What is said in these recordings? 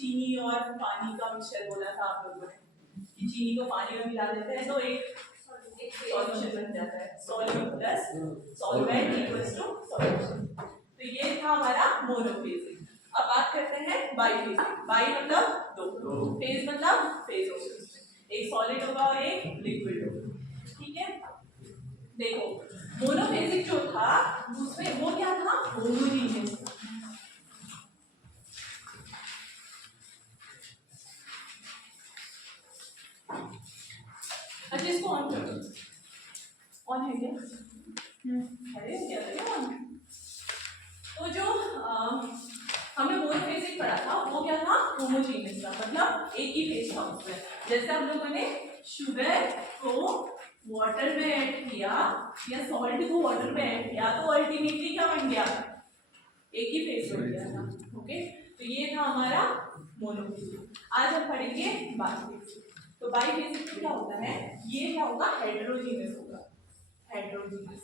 चीनी और पानी का मिक्सचर बोला था आप लोगों ने कि चीनी को पानी में मिला देते हैं तो एक सॉल्यूशन बन जाता है, solute plus solvent equals to solution. तो ये था हमारा मोनोफेजिक। अब बात करते हैं बाईफेजिक। बाई मतलब दो, फेज मतलब फेज होगा, एक सॉलिड होगा और एक लिक्विड होगा। ठीक है, देखो मोनोफेजिक जो था उसमें वो क्या था, होमोजीनियस। अच्छा इसको ऑन कर दो, ऑन है क्या? अरे क्या ऑन? तो जो हमने मोनोफेजिक पढ़ा था वो क्या था, होमोजीनियस था, मतलब एक ही फेज था उसमें। जैसे हम लोगों ने शुगर को वाटर में ऐड किया या सॉल्ट को वाटर में ऐड किया तो अल्टीमेटली क्या बन गया, एक ही फेज बन गया था। ओके, तो ये था हमारा मोनोफेजिक। आज हम पढ़ेंगे बाईफेजिक। तो बाईफेजिक में क्या होता है, ये क्या होगा, हेटेरोजीनियस होगा, हेटेरोजीनियस।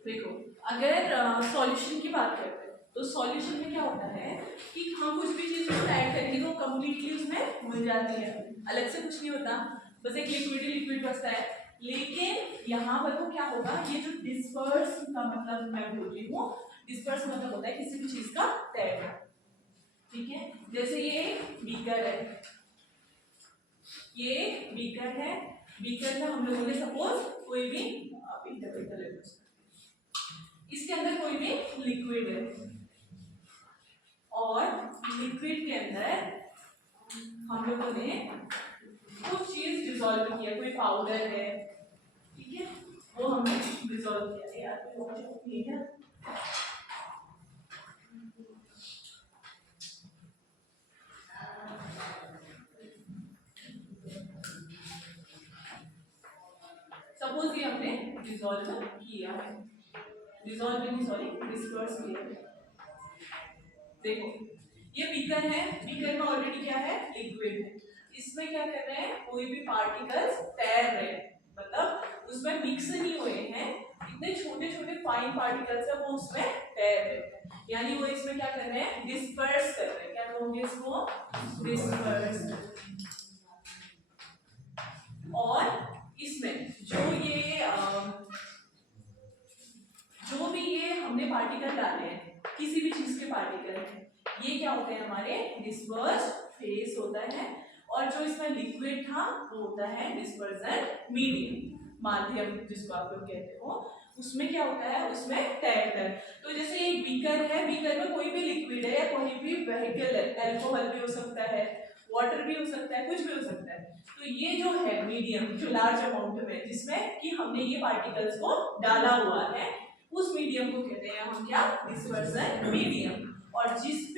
देखो अगर सॉल्यूशन की बात करते हैं तो सॉल्यूशन में क्या होता है कि हम कुछ भी चीज उसमें ऐड करेंगे तो कंप्लीटली उसमें घुल जाती है, अलग से कुछ नहीं होता, बस एक लिक्विड ही लिक्विड बचता है। लेकिन यहाँ पर तो क्या होगा, ये जो डिस्पर्स का मतलब मैं बोल रही हूँ, डिस्पर्स मतलब होता है किसी भी चीज का तैरना। ठीक है, जैसे ये बीकर है, ये बीकर है, बीकर में हम लोगों ने सपोज कोई भी इसके अंदर कोई भी लिक्विड है और लिक्विड के अंदर हम लोगों ने कुछ चीज डिसॉल्व किया, कोई पाउडर है, ठीक है, वो हमने डिसॉल्व किया। यार ठीक है, सपोज ये हमने डिसॉल्व किया है, डिसॉल्व नहीं सॉरी डिस्पर्स किया है। देखो ये बीकर है, बीकर में ऑलरेडी क्या है, लिक्विड है, इसमें क्या कर रहे हैं, कोई भी पार्टिकल्स तैर रहे हैं, मतलब उसमें मिक्स नहीं हुए हैं, इतने छोटे छोटे फाइन पार्टिकल्स है वो उसमें तैर रहे हैं, यानी वो इसमें क्या कर रहे हैं, डिस्पर्स कर रहे हैं। क्या कहोगे इसको, डिस्पर्स। और इसमें जो भी ये हमने पार्टिकल डाले हैं, किसी भी चीज के पार्टिकल हैं, ये क्या होते हैं, हमारे डिस्पर्स फेस होता है, और जो इसमें लिक्विड था वो होता है डिस्पर्सन मीडियम, माध्यम जिसको आप लोग कहते हो, उसमें क्या होता है, उसमें तैरता है। तो जैसे एक बीकर है, बीकर में कोई भी लिक्विड है या कोई भी वेहिकल है, अल्कोहल भी हो सकता है, वाटर भी हो सकता है, कुछ भी हो सकता है। तो ये जो है मीडियम, जो लार्ज अमाउंट में जिसमें कि हमने ये पार्टिकल्स को डाला हुआ है, उस मीडियम को कहते हैं हम क्या, डिस्पर्सन मीडियम। और जिस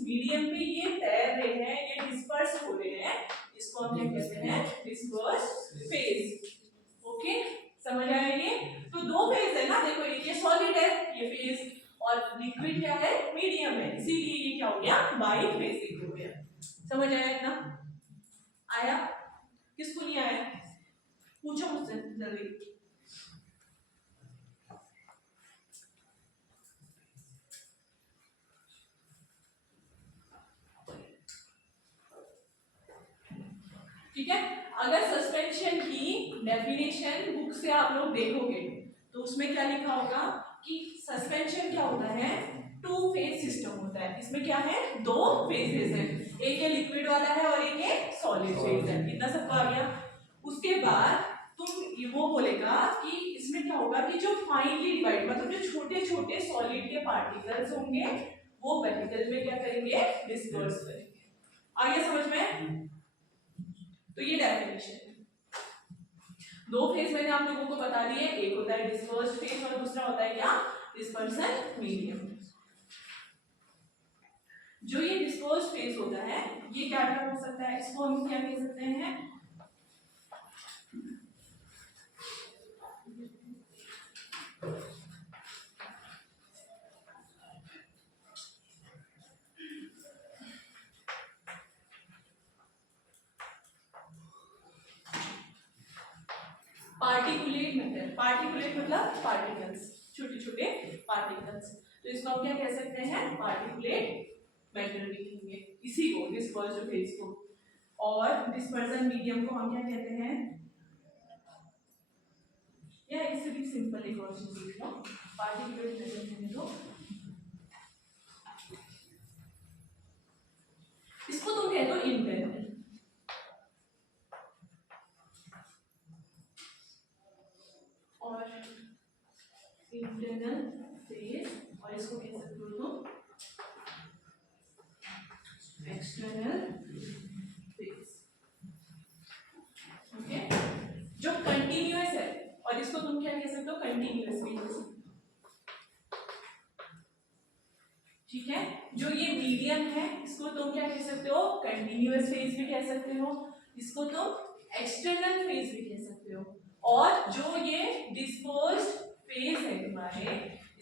मीडियम पे ये तैर रहे हैं, ये डिस्पर्स हो रहे हैं, इसको हम क्या कहते हैं, डिस्पर्स फेज। ओके, समझ आया ये? तो दो फेज है ना, देखो ये सॉलिड है, ये फेज, और लिक्विड क्या है, मीडियम है, इसीलिए ये क्या हो गया, बाईफेजिक हो गया। समझ आया इतना? आया? किसको नहीं आया, पूछो मुझसे जल्दी। ठीक है, अगर सस्पेंशन की डेफिनेशन बुक से आप लोग देखोगे तो उसमें क्या लिखा होगा कि सस्पेंशन क्या होता है, टू फेज सिस्टम होता है। इसमें क्या है, दो फेजेस है, एक ये लिक्विड वाला है और एक ये सॉलिड फेज है। इतना सबको आ गया? उसके बाद तुम वो बोलेगा कि इसमें क्या होगा कि जो फाइनली डिवाइड, मतलब जो छोटे छोटे सॉलिड के पार्टिकल्स होंगे वो वेहिकल में क्या करेंगे, डिस्पर्स करेंगे। आ गया समझ में? तो ये डेफिनेशन है। दो फेज मैंने आप लोगों को बता दिए, एक होता है डिस्पर्स्ड फेज और दूसरा होता है क्या, डिस्पर्सन मीडियम। जो ये डिस्पर्स्ड फेज होता है ये क्या क्या हो सकता है, इसको हम क्या कह सकते हैं, पार्टिकुलेट मेथड। पार्टिकुलेट मतलब पार्टिकल्स, छोटे छोटे पार्टिकल्स, तो इसको हम क्या कह सकते हैं, पार्टिकुलेट मेथड लिखेंगे इसी को, डिस्पर्स्ड फेज को। और डिस्पर्सन मीडियम को हम क्या कहते हैं, या इससे भी सिंपल एक और चीज लिख लो, पार्टिकुलेट मेथड लो, इसको तुम कह दो इंटरनल, और इंटरनल फेज, और इसको कह सकते हो तुम एक्सटर्नल फेज। ओके, जो कंटिन्यूअस है, और इसको तुम क्या कह सकते हो, कंटिन्यूअस फेज। ठीक है, जो ये मीडियम है इसको तुम क्या कह सकते हो, कंटिन्यूअस फेज भी कह सकते हो, इसको तुम एक्सटर्नल फेज भी कह सकते हो। और जो ये डिस्पर्स्ड फेज है तुम्हारे,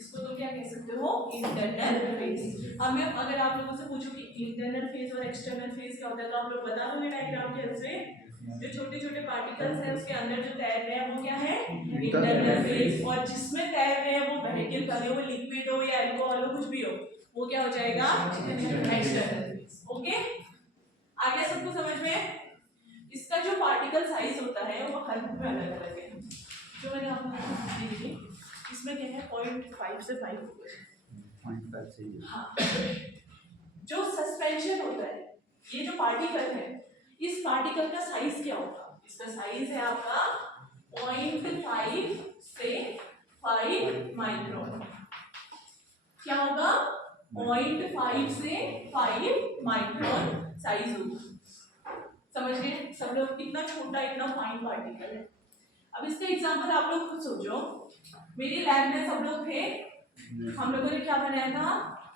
इसको तुम क्या कह सकते हो, इंटरनल फेज। अब मैं अगर आप लोगों से पूछूं कि इंटरनल फेज और एक्सटर्नल फेज क्या होता है, तो आप लोग बता दोगे डायग्राम के हेल्प से, जो छोटे छोटे पार्टिकल्स हैं उसके अंदर जो तैर रहे हैं वो क्या है, इंटरनल फेज, और जिसमें तैर रहे हैं वो व्हीकल का हो, लिक्विड हो या अल्कोहल हो, कुछ भी हो, वो क्या हो जाएगा, एक्सटर्नल फेज। ओके, आ गया सबको समझ में। इसका जो पार्टिकल साइज होता है वो हर बुक में अलग अलग है, जो मैंने आपको दी थी इसमें क्या है 0.5 से 5 होगा। हाँ, जो सस्पेंशन होता है, ये जो पार्टिकल है, इस पार्टिकल का साइज क्या होगा, इसका साइज है आपका 0.5 से 5 माइक्रोन। क्या होगा, 0.5 से 5 माइक्रोन साइज होगा। समझ गए सब लोग, कितना छोटा इतना फाइन पार्टिकल है। अब इसका एग्जांपल आप लोग खुद सोचो, मेरी लैब में सब लोग थे, हम लोगों ने क्या बनाया था,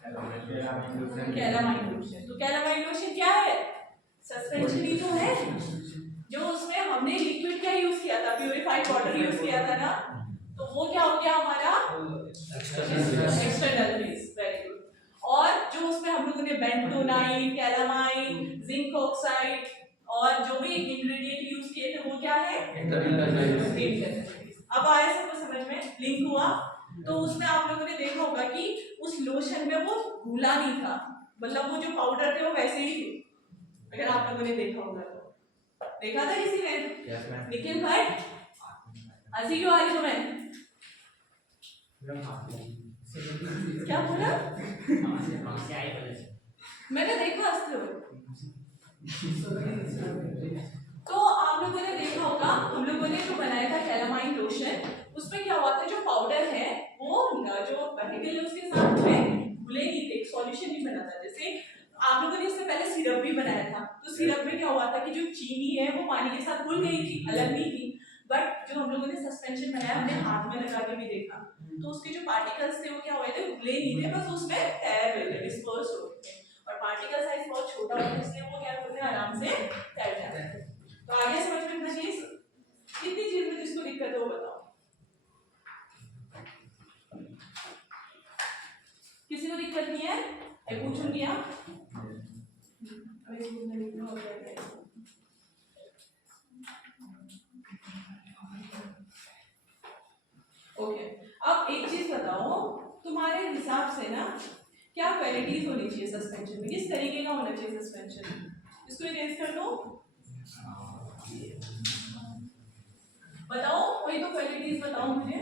कैलामाइन लोशन। तो कैलामाइन लोशन क्या है, सस्पेंशन ही तो है, जो उसमें हमने लिक्विड क्या यूज किया था, प्यूरिफाइड वाटर यूज किया था ना, तो वो क्या हो गया हमारा एक्सटर्नल फेज। Very good. और जो उसमें हम लोगों ने बेंटोनाइन, कैलामाइन, जिंक ऑक्साइड और जो भी इंग्रेडिएंट यूज किए थे वो क्या है, इंटरनल फेज। अब आया सबको समझ में, लिंक हुआ। तो उसमें आप लोगों ने देखा होगा कि उस लोशन में वो घुला नहीं था, मतलब वो जो पाउडर थे वो वैसे ही थे, अगर आप लोगों ने देखा होगा तो। देखा था किसी ने, निखिल भाई हंसी क्यों आ रही तुम्हें, क्या बोला, मैंने देखा हंसते हुए। तो आप लोगों ने देखा होगा, हम लोगों ने जो बनाया था कैलामाइन लोशन, उसमें क्या हुआ था, जो पाउडर है वो जो वेहिकल है उसके साथ में घुले नहीं थे, सॉल्यूशन नहीं बना था। जैसे आप लोगों ने इससे पहले सिरप भी बनाया था, तो सिरप में क्या हुआ था कि जो चीनी है वो पानी के साथ घुल गई थी, अलग नहीं थी। बट जो हम लोगों ने सस्पेंशन बनाया, हमने हाथ में लगा के भी देखा, तो उसके जो पार्टिकल्स थे वो क्या हुए थे, घुले नहीं थे, बस उसमें तैर रहे थे, डिस्पर्स हो रहे थे। और पार्टिकल साइज बहुत छोटा होता है, इसलिए वो क्या करते हैं, आराम से तैर जाते हैं। तो आगे समझ में इतना चीज, कितनी चीज में जिसको दिक्कत है वो बताओ, किसी को दिक्कत नहीं है, पूछूंगी आप। ओके, अब एक चीज बताओ, तुम्हारे हिसाब से ना क्या क्वालिटीज होनी चाहिए सस्पेंशन में, किस तरीके का होना चाहिए सस्पेंशन, इसको इरेज कर दो, बताओ कोई तो क्वालिटीज बताओ मुझे,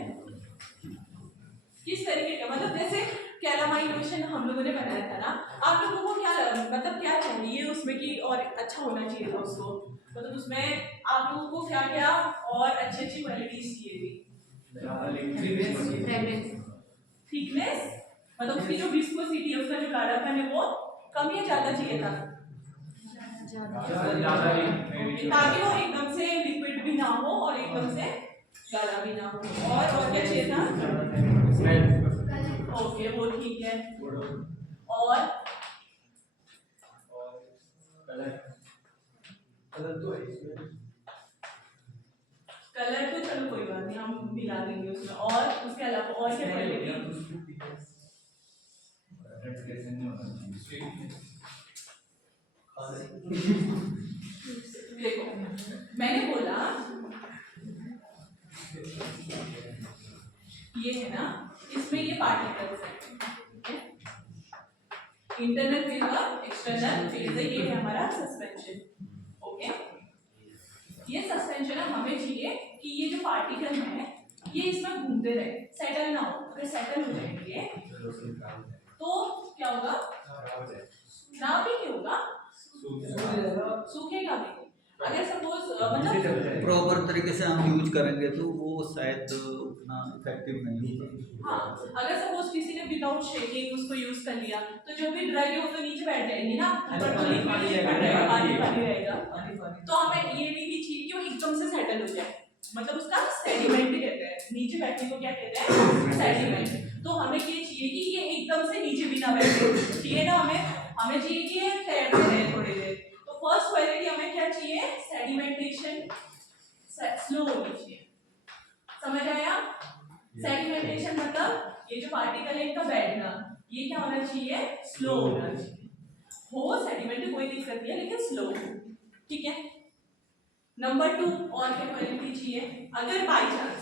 किस तरीके का, मतलब जैसे कैलामाइन लोशन हम लोगों ने बनाया था ना, आप लोगों को क्या मतलब क्या चाहिए उसमें कि और अच्छा होना चाहिए था उसको, मतलब उसमें आप लोगों को क्या क्या और अच्छी अच्छी क्वालिटीज चाहिए थी, थिकनेस, मतलब उसकी जो विस्कोसिटी है, उसका जो गाढ़ापन है वो कम या ज्यादा चाहिए था, ताकि वो एकदम से लिक्विड भी ना हो और एकदम से गाढ़ा भी ना हो। और क्या चाहिए था? ओके, वो ठीक है। और कलर तो चलो कोई बात नहीं, हम मिला देंगे उसमें। और उसके अलावा और क्या चाहिए? देखो मैंने बोला ये है ना, इसमें ये पार्टिकल्स है, इंटरनल फेज और एक्सटर्नल फेज है, ये है हमारा सस्पेंशन। ओके, ये सस्पेंशन हमें चाहिए कि ये जो पार्टिकल है ये इसमें घूमते रहे, सेटल ना हो। अगर सेटल हो जाएंगे तो क्या होगा? खराब भी नहीं होगा, सूखेगा भी। अगर सपोज मतलब प्रॉपर तरीके से हम यूज करेंगे तो वो शायद उतना इफेक्टिव नहीं होगा। हाँ, अगर सपोज किसी ने विदाउट शेकिंग उसको यूज कर लिया तो जो भी ड्रग है वो तो नीचे बैठ जाएगी ना, ऊपर तो पानी रहेगा। तो हमें ये भी चाहिए कि वो एकदम से सेटल हो जाए, मतलब उसका सेडिमेंट कहते हैं, नीचे बैठने को क्या कहते हैं? सेडिमेंट। तो हमें ये चाहिए कि ये एकदम से नीचे भी ना बैठे, चाहिए ना हमें चाहिए कि ये तैरते रहे थोड़ी देर। तो फर्स्ट क्वालिटी हमें क्या चाहिए? सेडिमेंटेशन स्लो होनी चाहिए। समझ आया? सेडिमेंटेशन मतलब ये जो पार्टिकल है इनका बैठना, ये क्या होना चाहिए? स्लो होना चाहिए। हो सेडिमेंट कोई दिक्कत नहीं है, लेकिन स्लो हो, ठीक है। नंबर 2 और क्या क्वालिटी चाहिए? अगर बाई चांस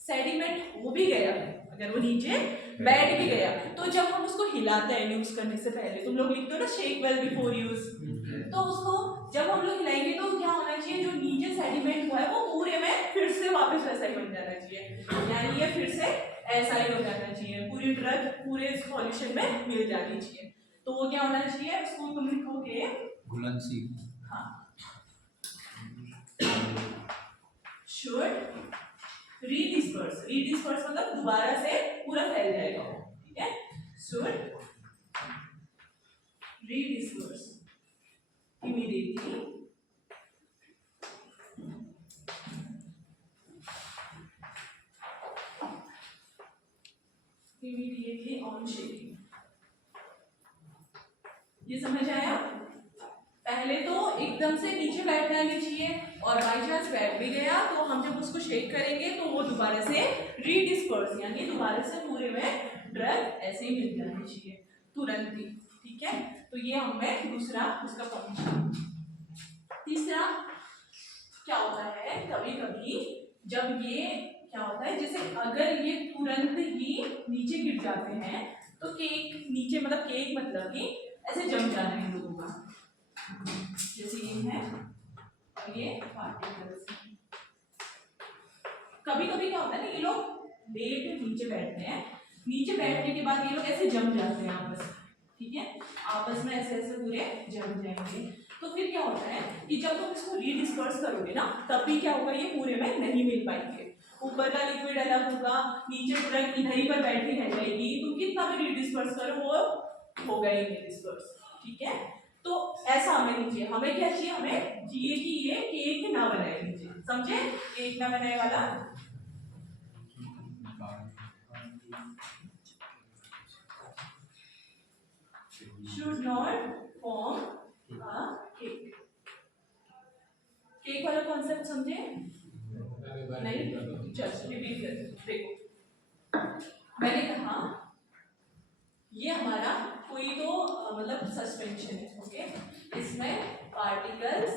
सेडिमेंट हो भी गया, अगर वो नीचे बैठ भी गया, तो जब हम उसको हिलाते हैं यूज करने से पहले, तुम लोग लिखते हो ना शेक वेल बिफोर यूज, तो उसको जब हम लोग हिलाएंगे तो क्या होना चाहिए? जो नीचे सेडिमेंट हुआ है वो पूरे में फिर से वापस वैसा ही बन जाना चाहिए, यानी ये फिर से ऐसा ही हो जाना चाहिए, पूरी ड्रग पूरे सॉल्यूशन में मिल जानी चाहिए। तो वो क्या होना चाहिए? उसको तुम लिखोगे घुलनशील। हाँ, शुड रीडिस्पर्स। रीडिस्पर्स मतलब दोबारा से पूरा फैल जाएगा, ठीक है। Should redisperse immediately on shaking। ये समझ आया? पहले तो एकदम से नीचे बैठना नहीं चाहिए, और बाई चांस बैठ भी गया तो हम जब उसको शेक करेंगे तो वो दोबारा से रीडिस्पर्स, यानी दोबारा से पूरे में ड्रग ऐसे ही मिल जानी चाहिए तुरंत ही, ठीक है। तो ये हमें दूसरा उसका पॉइंट। तीसरा क्या होता है? कभी कभी जब ये क्या होता है, जैसे अगर ये तुरंत ही नीचे गिर जाते हैं तो केक नीचे, मतलब केक मतलब कि ऐसे जम जाना है इन लोगों का, जैसे ये है और ये पार्टिकल्स। कभी कभी क्या होता है ना, ये लोग लेट नीचे बैठते हैं, नीचे बैठने के बाद ये लोग ऐसे जम जाते हैं आपस में, ठीक है, आपस में ऐसे ऐसे पूरे जम जाएंगे। तो फिर क्या होता है कि जब तुम इसको रीडिस्पर्स करोगे ना, तब भी क्या होगा? ये पूरे में नहीं मिल पाएंगे, ऊपर का लिक्विड अलग होगा, नीचे पूरा इधर ही पर बैठी रह जाएगी, तुम कितना भी रीडिस्पर्स करो वो होगा ही नहीं डिस्पर्स, ठीक है। तो ऐसा हमें नहीं चाहिए, हमें क्या चाहिए? हमें चाहिए कि ये केक ना बनाए नीचे, समझे? केक ना बनाए वाला। should not form a cake। Cake वाला कॉन्सेप्ट समझे? नहीं, चलो रिपीट कर। देखो मैंने कहा ये हमारा कोई तो मतलब सस्पेंशन है, ओके, इसमें पार्टिकल्स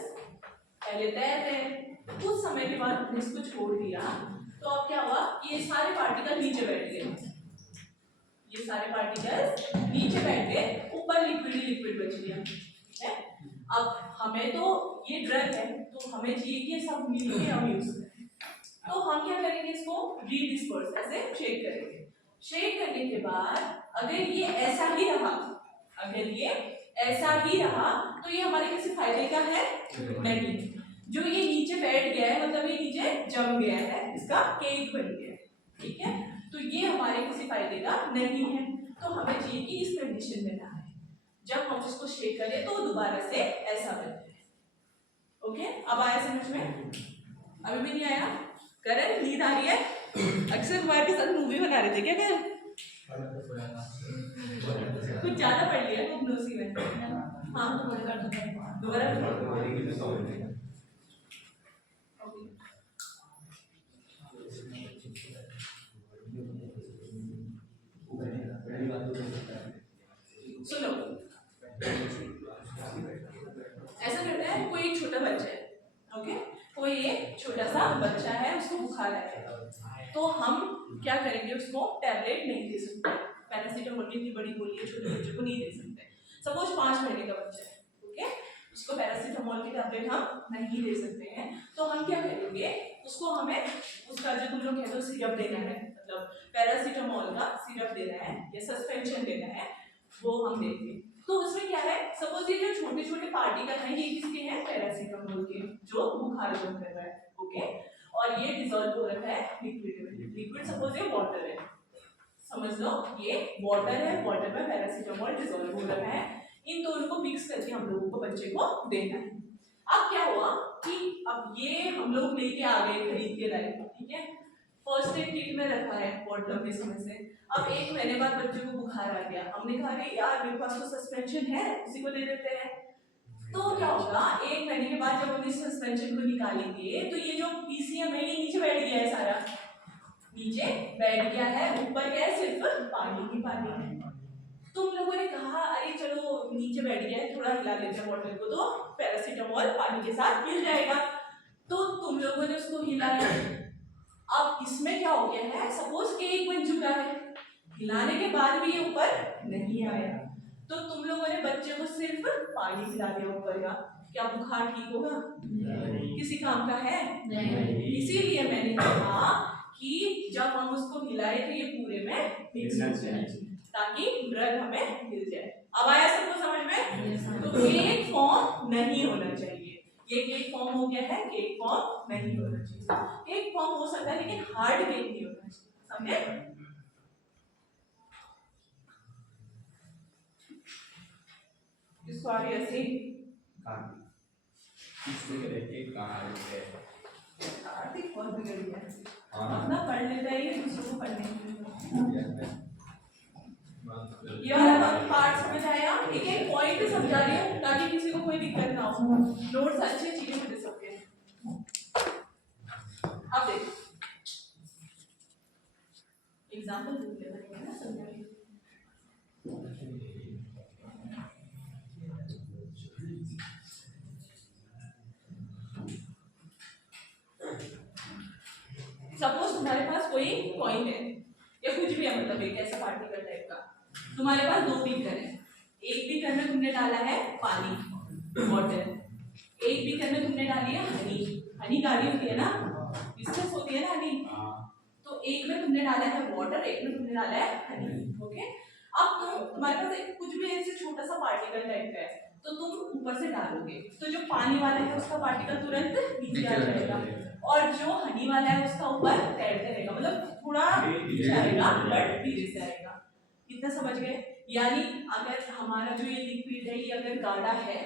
पहले तैर रहे, कुछ समय के बाद हमने इसको छोड़ दिया, तो अब क्या हुआ? ये सारे पार्टिकल नीचे बैठ गए, ये सारे पार्टिकल्स नीचे बैठ गए, ऊपर लिक्विड ही लिक्विड बच गया, ठीक है। अब हमें तो ये ड्रग है, तो हमें चाहिए कि ये सब मिलके हम यूज करें, तो हम क्या करेंगे? इसको रीडिस्पर्स ऐसे शेक करेंगे। शेक करने के बाद अगर ये ऐसा ही रहा, अगर ये ऐसा ही रहा तो ये हमारे किसी फायदे का है नहीं। जो ये नीचे बैठ गया है मतलब ये नीचे जम गया है, इसका केक बन गया है, ठीक है। तो ये हमारे किसी फायदे का नहीं है, तो हमें चाहिए कि इस कंडीशन में ना आए, जब हम इसको शेक करें तो दोबारा से ऐसा बन जाए, ओके, अब आया समझ में? अभी भी नहीं आया? करण नींद आ रही है? अक्षय कुमार के साथ मूवी बना रहे थे क्या करण? कुछ ज्यादा पढ़ लिया तुमने उसी में? हाँ दोबारा सुनो, ऐसा करते हैं, कोई एक छोटा बच्चा है, ओके, कोई एक छोटा सा बच्चा है, उसको बुखार है, तो हम क्या करेंगे, उसको टैबलेट नहीं दे सकते, पैरासीटामोल की इतनी बड़ी गोली है छोटे बच्चे को नहीं दे सकते। सपोज 5 महीने का बच्चा है, ओके, उसको पैरासीटामोल की टैबलेट हम नहीं दे सकते हैं, तो हम क्या करेंगे, उसको हमें उसका जो तुम लोग कहते हो सिरप देना है, मतलब पैरासीटामोल का सिरप देना है या सस्पेंशन देना है, वो हम देंगे। तो उसमें क्या है, सपोज ये जो छोटे छोटे पार्टिकल हैं, ये किसके हैं, पैरासीटामोल के, जो बुखार कम कर रहा है, ओके, और ये डिसॉल्व हो रखा है लिक्विड में। लिक्विड सपोज ये वाटर है, समझ लो ये वाटर है, वाटर में पैरासीटामोल डिसॉल्व हो रखा है, इन दोनों को मिक्स करके हम लोगों को बच्चे को देना है। अब क्या हुआ कि अब ये हम लोग लेके आ गए, खरीद के लाए, ठीक है, फर्स्ट एड किट में रखा है बहुत लंबे समय से। अब 1 महीने बाद बच्चे को बुखार आ गया, हमने कहा अरे यार मेरे पास तो सस्पेंशन है, उसी को दे देते हैं। तो क्या होगा, 1 महीने के बाद जब हम इस सस्पेंशन को निकालेंगे तो ये जो पीसीएम है ये नीचे बैठ गया है, सारा नीचे बैठ गया है, ऊपर क्या है, सिर्फ पानी ही पानी है। तुम लोगों ने कहा अरे चलो नीचे बैठ गया है, थोड़ा हिला देते हैं बॉटल को तो पैरासीटामोल पानी के साथ मिल जाएगा, तो तुम लोगों ने उसको हिलाया। अब इसमें क्या हो गया है, सपोज केक बन चुका है, हिलाने के बाद भी ये ऊपर नहीं आया, तो तुम लोगों ने बच्चे को सिर्फ पानी पिला दिया ऊपर का, क्या बुखार ठीक होगा? किसी काम का है? इसीलिए मैंने कहा कि जब हम उसको हिलाए तो ये पूरे में मिक्स हो जाए ताकि ड्रग हमें मिल जाए। अब आया सबको समझ में? तो केक फॉर्म नहीं होना चाहिए, ये केक फॉर्म हो गया है, केक फॉर्म नहीं होना चाहिए। केक फॉर्म हो सकता है लेकिन हार्ड केक नहीं होना चाहिए, समझे? इसको आगे ऐसे आर्थिक बहुत बिगड़ गया है, अपना पढ़ लेता है, ये दूसरों को पढ़ने ये वाला पार्ट समझ आया? एक एक पॉइंट पे समझा रही हूँ ताकि किसी को कोई दिक्कत ना हो, नोट्स अच्छी चीजें दे सकते हैं। अब देखो एग्जांपल दूंगी ना, समझाइए। सपोज तुम्हारे पास कोई कॉइन है या कुछ भी है, मतलब एक ऐसा पार्टिकल टाइप का, तुम्हारे पास 2 बीकर है, एक बीकर में तुमने डाला है पानी वाटर, एक बीकर में तुमने डाली है हनी, हनी गाढ़ी होती है ना, बिस्कस होती है ना हनी, तो एक में तुमने डाला है वाटर, एक में तुमने डाला है हनी, ओके। अब तुम्हारे पास एक कुछ भी ऐसे छोटा सा पार्टिकल टाइप का है, तो तुम ऊपर से डालोगे तो जो पानी वाला है उसका पार्टिकल तुरंत नीचे आ जाएगा, और जो हनी वाला है उसका ऊपर तैरते रहेगा, मतलब थोड़ा नीचे आएगा बट धीरे से आएगा। इतना समझ गए? यानी अगर हमारा जो ये लिक्विड है ये अगर गाढ़ा है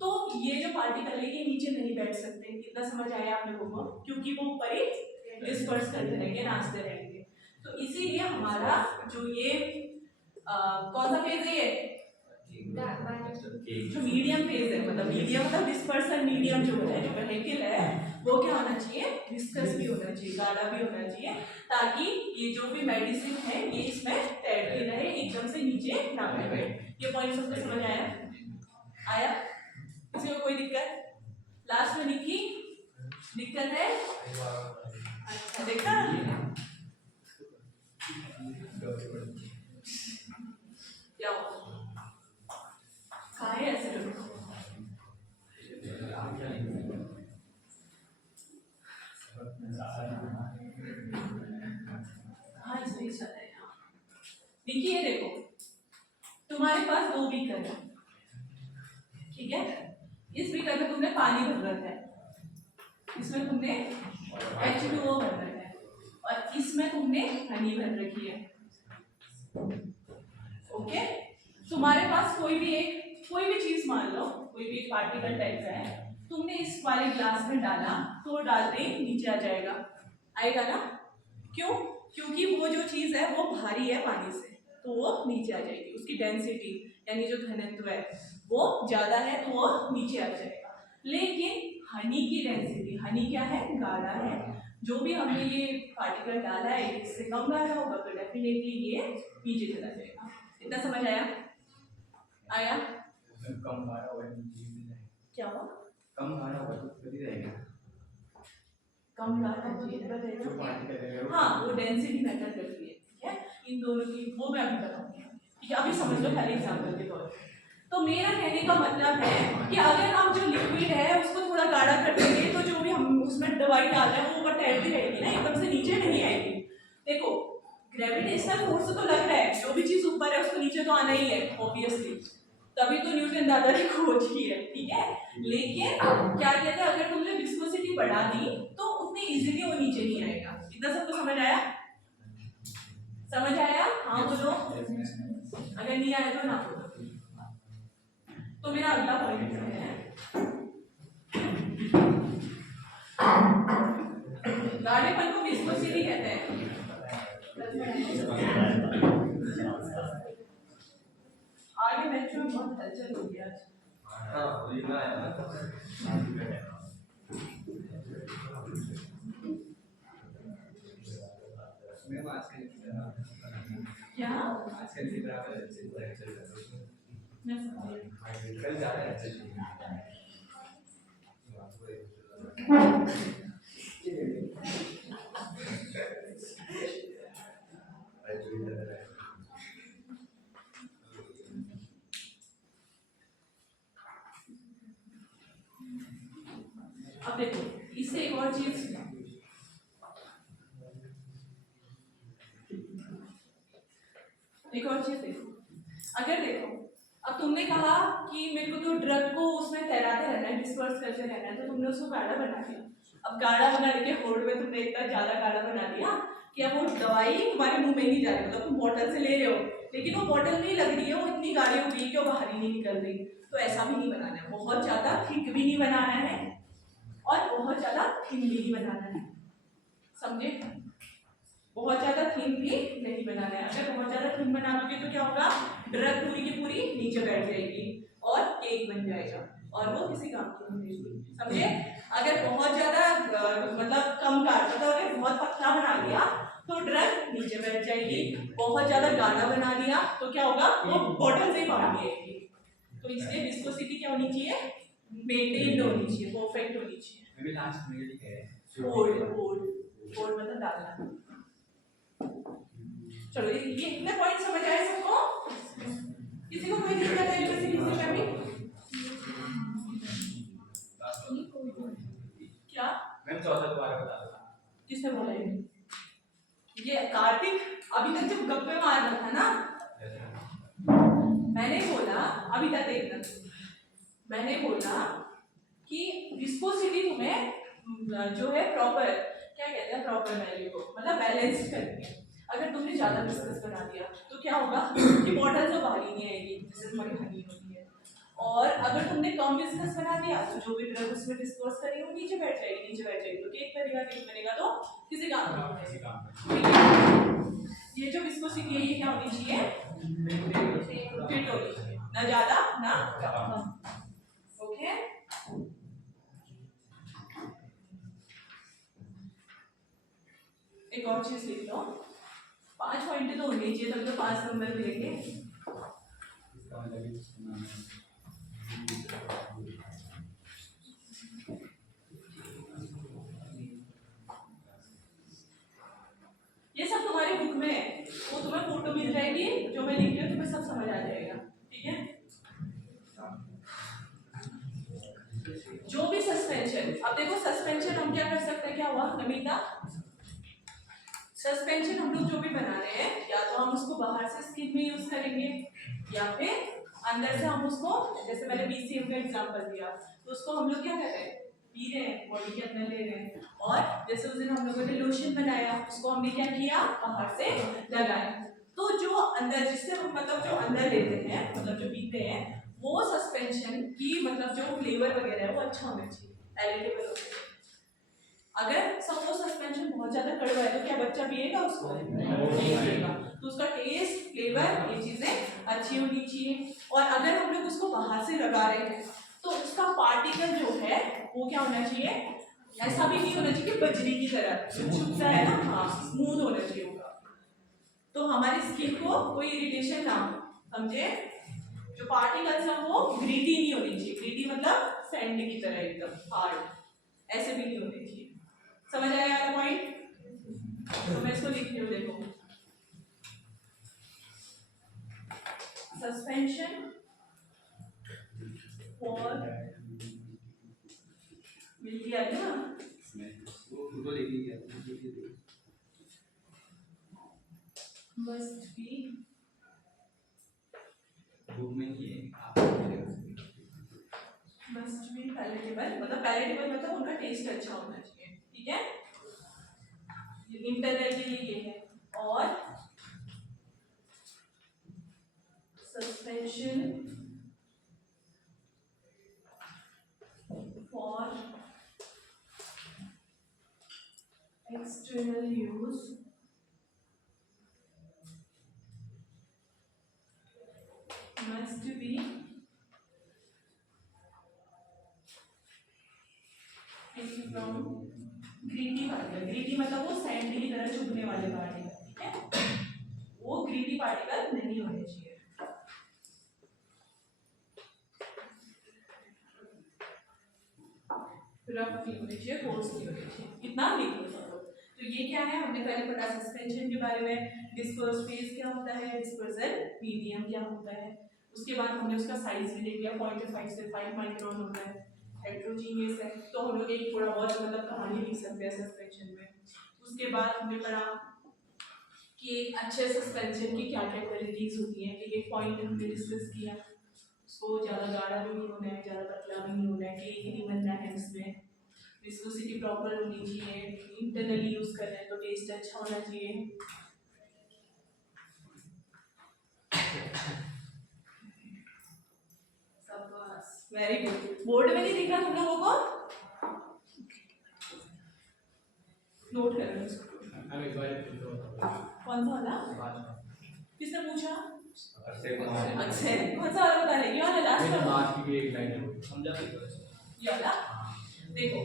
तो ये जो पार्टिकल है ये नीचे नहीं बैठ सकते। इतना समझ आया आप लोगों को? क्योंकि वो ऊपर ही डिस्पर्स करते रहेंगे, नाचते रहेंगे। तो इसीलिए हमारा जो ये कौन सा फेज है, ये जो मीडियम फेज है, मतलब मीडियम मतलब डिस्पर्सन मीडियम जो है, जो वेहिकल है, वो क्या होना चाहिए, विस्कस भी होना चाहिए, गाढ़ा भी होना चाहिए, ताकि ये जो भी मेडिसिन है ये इसमें तैरती रहे, एकदम से नीचे ना बैठे। ये पॉइंट सबको समझ आया? आया? किसी को कोई दिक्कत? लास्ट में निकी दिक्कत है? अच्छा देखा, क्या खाए ऐसे लोग देखिए, देखो तुम्हारे पास 2 बीकर है, ठीक है, इस बीकर में तुमने पानी भर रखा है, इसमें तुमने H2O भर रखा है, और इसमें तुमने हनी भर रखी है, ओके। तुम्हारे पास कोई भी चीज मान लो, कोई भी एक पार्टिकल टाइप का है, तुमने इस वाले ग्लास में डाला तो वो डालते ही नीचे आ जाएगा, आएगा ना? क्यों? क्योंकि वो जो चीज़ है वो भारी है पानी से, तो वो नीचे आ जाएगी। उसकी डेंसिटी यानी जो घनत्व है वो ज़्यादा है तो वो नीचे आ जाएगा। लेकिन हनी की डेंसिटी, हनी क्या है? गाढ़ा है। जो भी हमने ये पार्टिकल डाला है इससे कम गाढ़ा होगा तो डेफिनेटली ये नीचे चला जाएगा। इतना समझ आया? आया? कम गाढ़ा होगा नीचे क्या हुआ? कम गाढ़ा होगा तो कभी रहेगा कम गाढ़ा जो पार्टिकल है हाँ, वो डेंसिटी मैटर करती है। ठीक है, इन दोनों की वो मैं अभी बताऊंगी। ठीक है, अभी समझ लो खाली एग्जांपल के तौर पे। तो मेरा कहने का मतलब है कि अगर हम जो लिक्विड है उसको थोड़ा गाढ़ा कर देंगे तो जो भी हम उसमें दवाई डाल रहे हैं वो ऊपर तैरती रहेगी ना, एकदम से नीचे नहीं आएगी। देखो ग्रेविटेशनल फोर्स तो लग रहा है, जो भी चीज ऊपर है उसको नीचे तो आना ही है ऑब्वियसली, तभी तो न्यूटन दादा ने खोज की है। ठीक है, लेकिन क्या कहते हैं अगर तुमने विस्कोसिटी बढ़ा दी तो उतनी इजीली वो नीचे नहीं आएगा। इतना सबको समझ आया? समझ आया? हाँ बोलो, अगर नहीं आया तो ना बोलो। तो मेरा अगला पॉइंट है गाढ़ेपन को विस्कोसिटी कहते हैं। आगे बच्चों में बहुत हलचल हो गया। क्या? कल जा रहे हैं अब देखो इससे एक और चीज, एक और चीज देखो, अगर देखो अब तुमने कहा कि मेरे को तो ड्रग को उसमें तैराते रहना है, डिस्पर्स करते रहना है, तो तुमने उसको गाढ़ा बना दिया। अब गाढ़ा बना के होड़ में तुमने इतना ज्यादा गाढ़ा बना दिया कि अब वो दवाई तुम्हारे मुंह में नहीं जा रही, मतलब तुम बोतल से ले रहे हो लेकिन वो बोतल नहीं लग रही है, वो इतनी गाढ़ी हो गई कि वो बाहर ही नहीं निकल रही। तो ऐसा भी नहीं बनाना है, बहुत ज्यादा थिक भी नहीं बनाना है और बहुत ज्यादा थिन भी नहीं बनाना है, समझे? बहुत ज्यादा थिन भी नहीं बनाना है। अगर बहुत ज्यादा थिन बना दोगे तो क्या होगा? ड्रग पूरी की पूरी नीचे बैठ जाएगी और केक बन जाएगा और वो किसी काम की नहीं रहेगी, समझे? अगर बहुत ज्यादा मतलब कम काट, मतलब अगर बहुत पतला बना दिया तो ड्रग नीचे बैठ जाएगी, बहुत ज्यादा गाढ़ा बना दिया तो क्या होगा? वो बॉटल से ही बाहर आएगी। तो इसलिए विस्कोसिटी क्या होनी चाहिए? मेंटेन्ड होनी चाहिए, परफेक्ट होनी चाहिए। मैं भी लास्ट में ये लिखा है फोल्ड मतलब डालना। चलो ये इतने पॉइंट समझ आए सबको? किसी को कोई दिक्कत है इलेक्ट्रिसिटी से अभी? क्या? मैं चौथा दोबारा बता दूंगा। किसने बोला ये कार्तिक अभी तक जब गप्पे मार रहा था ना, मैंने बोला अभी तक देखना, मैंने बोला कि विस्कोसिटी तुम्हें जो है प्रॉपर क्या कहते हैं, प्रॉपर वैल्यू को मतलब बैलेंस करनी है। अगर तुमने ज्यादा विस्कस बना दिया तो क्या होगा कि बॉटल तो बाहर ही नहीं आएगी जैसे तुम्हारी हनी होती है, और अगर तुमने कम विस्कस बना दिया तो जो भी ड्रग उसमें डिस्पोज करेगी वो नीचे बैठ जाएगी, नीचे बैठ जाएगी तो केक बनेगा तो किसी काम नहीं। ये जो विस्कोसिटी है ये क्या होनी चाहिए? फिट होनी चाहिए, ना ज्यादा ना कम। ओके, एक और चीज लिख लो, 5 पॉइंट तो होनी चाहिए तब तो 5 नंबर मिलेंगे। ये सब तुम्हारी बुक में है, वो तुम्हें फोटो मिल जाएगी, जो मैं लिख रही हूँ तुम्हें सब समझ आ जाएगा। ठीक है, जो भी सस्पेंशन, अब देखो सस्पेंशन हम क्या कर सकते हैं, क्या हुआ नमिता? सस्पेंशन हम लोग जो भी बना रहे हैं या तो हम उसको बाहर से स्किन में यूज करेंगे या फिर अंदर से हम उसको, जैसे मैंने BCM का एग्जांपल दिया, तो उसको हम लोग क्या कर रहे हैं, पी रहे हैं, बॉडी के अंदर ले रहे हैं। और जैसे उस दिन हम लोगों ने लोशन बनाया, उसको हमने क्या किया, बाहर से लगाया। तो जो अंदर जिससे मतलब जो अंदर लेते हैं मतलब जो पीते हैं वो सस्पेंशन की मतलब जो फ्लेवर वगैरह है वो अच्छा होना चाहिए, पैलेटेबल होना चाहिए। अगर सपोज सस्पेंशन बहुत ज्यादा कड़वा है तो क्या बच्चा पिएगा उसको? नहीं पिएगा। तो उसका टेस्ट, फ्लेवर, ये चीजें अच्छी होनी चाहिए। और अगर हम लोग उसको बाहर से लगा रहे हैं तो उसका पार्टिकल जो है वो क्या होना चाहिए? ऐसा भी नहीं होना चाहिए कि बजरी की तरह चुभता है ना, हाँ, स्मूथ होना चाहिए होगा, तो हमारी स्किन को कोई इरिटेशन ना हो, समझे? जो पार्टिकल्स है वो ग्रीटी नहीं होनी चाहिए, ग्रीटी मतलब सैंड की तरह एकदम हार्ड, ऐसे भी नहीं होने चाहिए। समझ आया वाला पॉइंट? तो मैं इसको लिख रही हूँ, देखो सस्पेंशन फॉर मिल गया ना, वो लेके गया मस्ट बी बुक में किए मस्ट बी पैलेटेबल, मतलब पैलेटेबल मतलब उनका टेस्ट अच्छा होना चाहिए, ठीक है? इंटरनल के लिए ये है। और suspension for external use must be from gritty particle. Gritty मतलब वो सैंड की तरह चुभने वाले पार्टिकल, ठीक है? वो ग्रीटी पार्टिकल नहीं होने चाहिए। रफ नहीं होने चाहिए, कोर्स नहीं होने चाहिए, इतना लिख लो सब लोग। तो ये क्या है, हमने पहले पढ़ा सस्पेंशन के बारे में, डिस्पर्स फेज क्या होता है, डिस्पर्सल मीडियम क्या होता है, उसके बाद हमने उसका साइज भी देख लिया, 0.5 से 5 माइक्रोन होता है, हेट्रोजीनियस है, तो हम लोग एक थोड़ा बहुत मतलब कहानी लिख सकते हैं सस्पेंशन में। उसके बाद हमने पढ़ा कि एक अच्छे सस्पेंशन की क्या क्या क्वालिटीज होती हैं, एक एक पॉइंट हमने डिस्कस किया, उसको ज़्यादा गाढ़ा भी नहीं होना है, ज़्यादा पतला भी नहीं होना है, केक नहीं बनना है उसमें, विस्कोसिटी प्रॉपर होनी चाहिए, इंटरनली यूज कर रहे हैं तो टेस्ट अच्छा होना चाहिए। शाबाश, वेरी गुड। बोर्ड में नहीं दिख रहा तुम लोगों को? नोट कर लो इसको। कौन सा वाला? किसने पूछा? अक्षय, कौन सा वाला बता रहे? ये वाला लास्ट वाला? समझा ये वाला? देखो,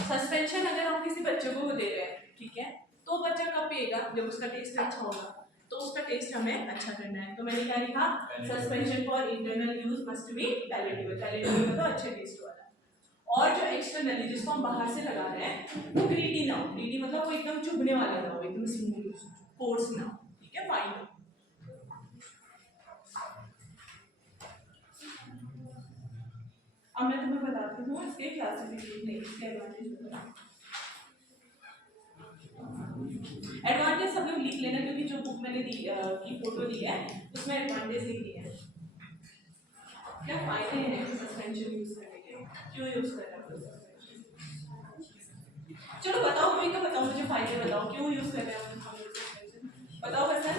सस्पेंशन अगर हम किसी बच्चे को दे रहे हैं, ठीक है, तो बच्चा कब पिएगा? जब उसका टेस्ट अच्छा होगा, तो उसका टेस्ट हमें अच्छा करना है। तो मैंने क्या लिखा? Suspension for internal use must be palatable. Palatable मतलब अच्छे टेस्ट वाला। और जो एक्सटर्नली जिसको हम बाहर से लगा रहे हैं वो ग्रीटी ना हो। ग्रीटी मतलब वो एकदम चुभने वाला ना हो, एकदम स्मूथ, कोर्स ना हो, ठीक है, फाइन हो। अब मैं तुम्हें बताती हूँ इसके क्लासिफिकेशन, नहीं इसके एडवांटेज बताऊँ। एडवांटेज सब लोग लिख लेना, क्योंकि जो बुक मैंने दी की फोटो दी है उसमें एडवांटेज लिख दिए हैं। क्या फायदे हैं सस्पेंशन यूज करने के, क्यों यूज करना है? चलो बताओ, कोई तो बताओ मुझे, फायदे बताओ, क्यों यूज कर रहे हैं हम सस्पेंशन? बताओ पर्सन,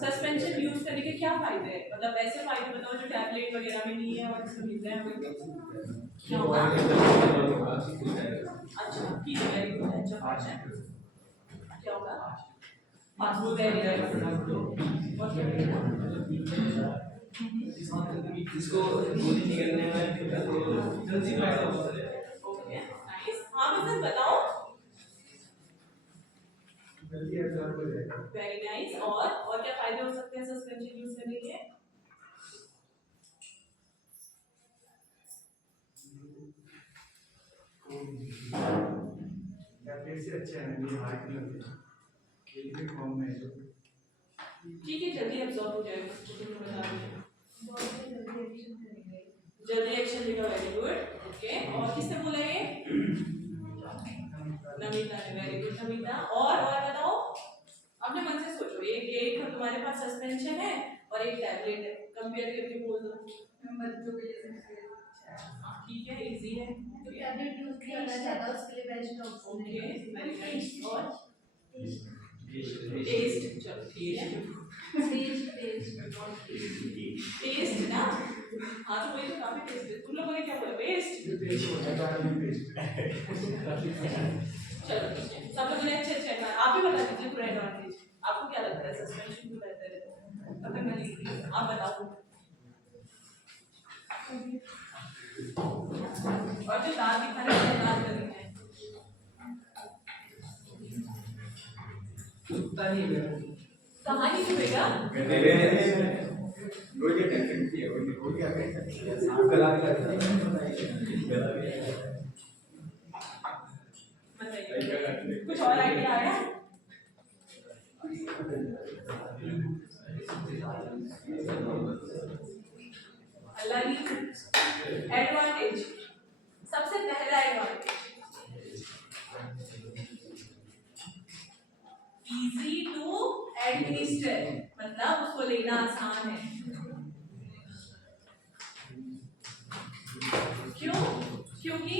सस्पेंशन यूज करने के क्या फायदे हैं? मतलब ऐसे फायदे बताओ जो टैबलेट वगैरह में नहीं है और इसमें मिल रहे हैं। क्या होगा? अच्छा ठीक है, वेरी गुड, अच्छा क्वेश्चन। क्या होगा? फास्ट फूड वेरी इसको गोली निकलने में जल्दी फायदा होता है। Okay nice. हाँ पर्सन बताओ। Very nice. और क्या फायदे हो सकते हैं सस्पेंशन यूज करने के? ठीक है, जल्दी एब्जॉर्ब हो जाएगा, जल्दी एक्शन लेगा, वेरी गुड, ओके। और किसने बोला ये? नमिता ने, वेरी गुड नमिता। और बताओ, अपने मन से सोचो, एक तुम्हारे पास सस्पेंशन है और एक टैबलेट है, कंपेयर करके बोल दो। बच्चों के लिए ठीक है, इजी है, तो टैबलेट यूज करना चाहता हूं, उसके लिए बेस्ट ऑप्शन है। Okay very nice. और टेस्ट, चलो ठीक है, टेस्ट हाँ तो वही तो काफी टेस्ट है। तुम लोगों ने क्या बोला, वेस्ट? चलो ठीक है, सब लोगों ने अच्छे अच्छे है। आप ही बता दीजिए पूरा एडवांटेज, आपको क्या लगता है सस्पेंशन क्यों बेहतर है? पता मैं लिख रही हूँ, आप बताओ। और जो दांत दिखाने वाले दांत करनी है, कहानी सुनेगा। बताइए कुछ और आइडिया आया? अल्लाह की एडवांटेज, सबसे पहला एडवांटेज इजी टू एडमिनिस्टर, मतलब उसको लेना आसान है। क्यों? क्योंकि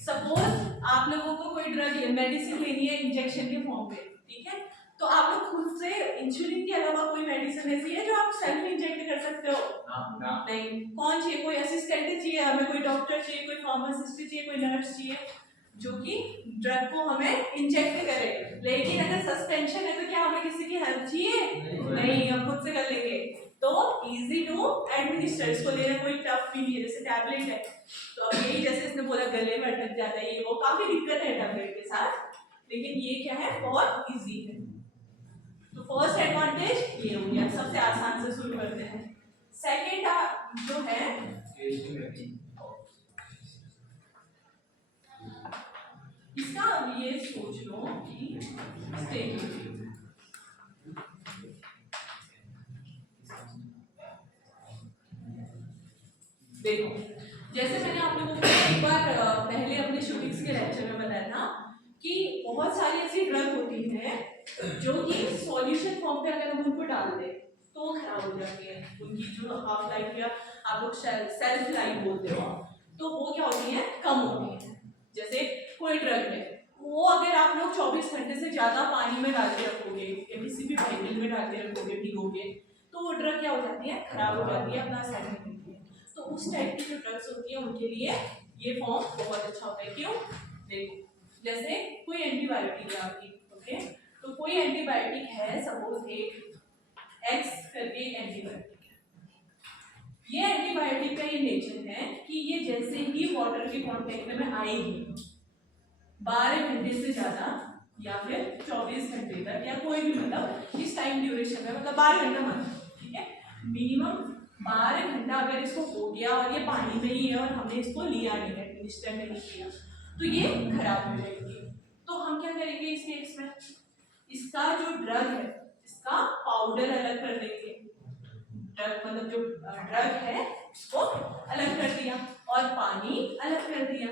सपोज आप लोगों को कोई ड्रग मेडिसिन लेनी है इंजेक्शन के फॉर्म पे, ठीक है, तो आप लोग खुद से इंसुलिन के अलावा कोई मेडिसिन ऐसी है जो आप सेल्फ इंजेक्ट कर सकते हो? नहीं। कौन चाहिए? कोई असिस्टेंट चाहिए हमें, कोई डॉक्टर चाहिए, कोई फार्मासिस्ट चाहिए, कोई नर्स चाहिए जो कि ड्रग को हमें इंजेक्ट करे। लेकिन अगर सस्पेंशन है तो क्या हमें किसी की हेल्प चाहिए? नहीं, हम खुद से कर लेंगे। तो इजी टू एडमिनिस्टर, इसको लेना कोई टफ भी नहीं है। जैसे टैबलेट है तो अब यही जैसे इसने बोला गले में अटक जाता है, ये वो काफी दिक्कत है टैबलेट के साथ, लेकिन ये क्या है, बहुत इजी है। तो फर्स्ट एडवांटेज ये हो गया, सबसे आसान से शुरू करते हैं। सेकेंड जो है इसका ये सोच लो कि स्टेबिलिटी, देखो जैसे मैंने आप लोगों को एक बार पहले अपने शूटिंग्स के लेक्चर में बताया था कि बहुत सारी ऐसी ड्रग होती हैं जो कि सॉल्यूशन फॉर्म पे अगर हम उनको डाल दें तो खराब हो जाती है, उनकी जो हाफ लाइफ या आप लोग सेल्फ लाइफ बोलते हो, तो वो क्या होती है, कम होती है। जैसे कोई ड्रग है, वो अगर आप लोग 24 घंटे से ज़्यादा पानी में डाल के रखोगे या किसी भी बाइबिल में डाल के रखोगे भिगोगे, तो वो ड्रग क्या हो जाती है, खराब हो जाती है, अपना असर नहीं करती है। तो उस टाइप की जो ड्रग्स होती है उनके लिए ये फॉर्म बहुत अच्छा होता है। क्यों? देखो जैसे कोई एंटीबायोटिक है आपकी, ओके, तो कोई एंटीबायोटिक है, सपोज एक एक्स करके एंटीबायोटिक है, ये एंटीबायोटिक का ये नेचर है कि ये जैसे ही वाटर के कांटेक्ट में आएगी 12 घंटे से ज्यादा या फिर 24 घंटे तक या कोई भी मतलब इस टाइम ड्यूरेशन में, मतलब 12 घंटा मानो, ठीक है, मिनिमम 12 घंटा अगर इसको हो गया और ये पानी में ही है और हमने इसको लिया नहीं, एडमिनिस्टर नहीं किया, तो ये खराब हो जाएगी। तो हम क्या करेंगे इस केस में, इसका जो ड्रग है इसका पाउडर अलग कर देंगे, ड्रग मतलब जो ड्रग है उसको अलग कर दिया और पानी अलग कर दिया,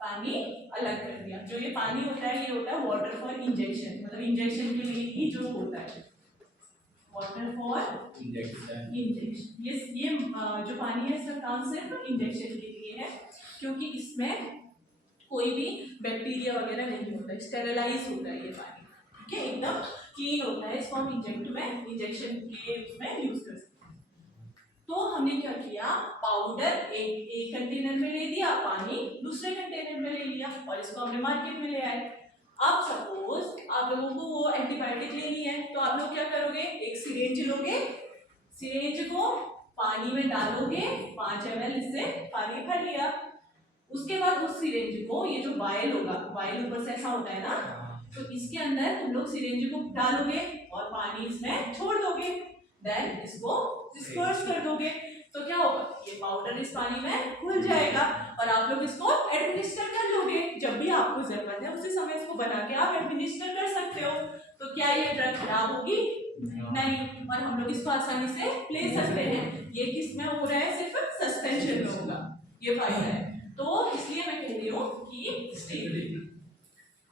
पानी अलग कर दिया। जो ये पानी होता है ये होता है वाटर फॉर इंजेक्शन, मतलब इंजेक्शन के लिए ही जो होता है, वाटर फॉर इंजेक्शन। ये जो पानी है इसका काम सिर्फ इंजेक्शन के लिए है, क्योंकि इसमें कोई भी बैक्टीरिया वगैरह नहीं होता, स्टेरिलाइज होता है ये पानी, ठीक है, एकदम क्लीन होता है, इसको हम इंजेक्शन के उसमें यूज कर सकते हैं। तो हमने क्या किया, पाउडर एक कंटेनर में ले लिया, पानी दूसरे कंटेनर में ले लिया और इसको हमने मार्केट में ले आए। अब सपोज आप लोगों को वो एंटीबायोटिक लेनी है, तो आप लोग क्या करोगे, एक सिरेंज लोगे, सिरेंज को पानी में डालोगे, 5 ml इससे पानी भर लिया, उसके बाद उस सिरेंज को, ये जो वायल होगा, वायल ऊपर से ऐसा होता है ना, तो इसके अंदर तुम लोग सिरेंज को डालोगे और पानी इसमें छोड़ दोगे, देन इसको डिस्पर्स कर दोगे, तो क्या होगा, ये पाउडर इस पानी में घुल जाएगा और आप लोग इसको एडमिनिस्टर कर लोगे, जब भी आपको जरूरत है उसी समय इसको बना के आप एडमिनिस्टर कर सकते हो। तो क्या ये ड्रग खराब होगी? नहीं, और हम लोग इसको आसानी से ले सकते हैं। ये किसमें हो रहा है, सिर्फ सस्पेंशन में होगा, ये फायदा है। तो इसलिए मैं कह रही हूँ कि स्टेबिलिटी,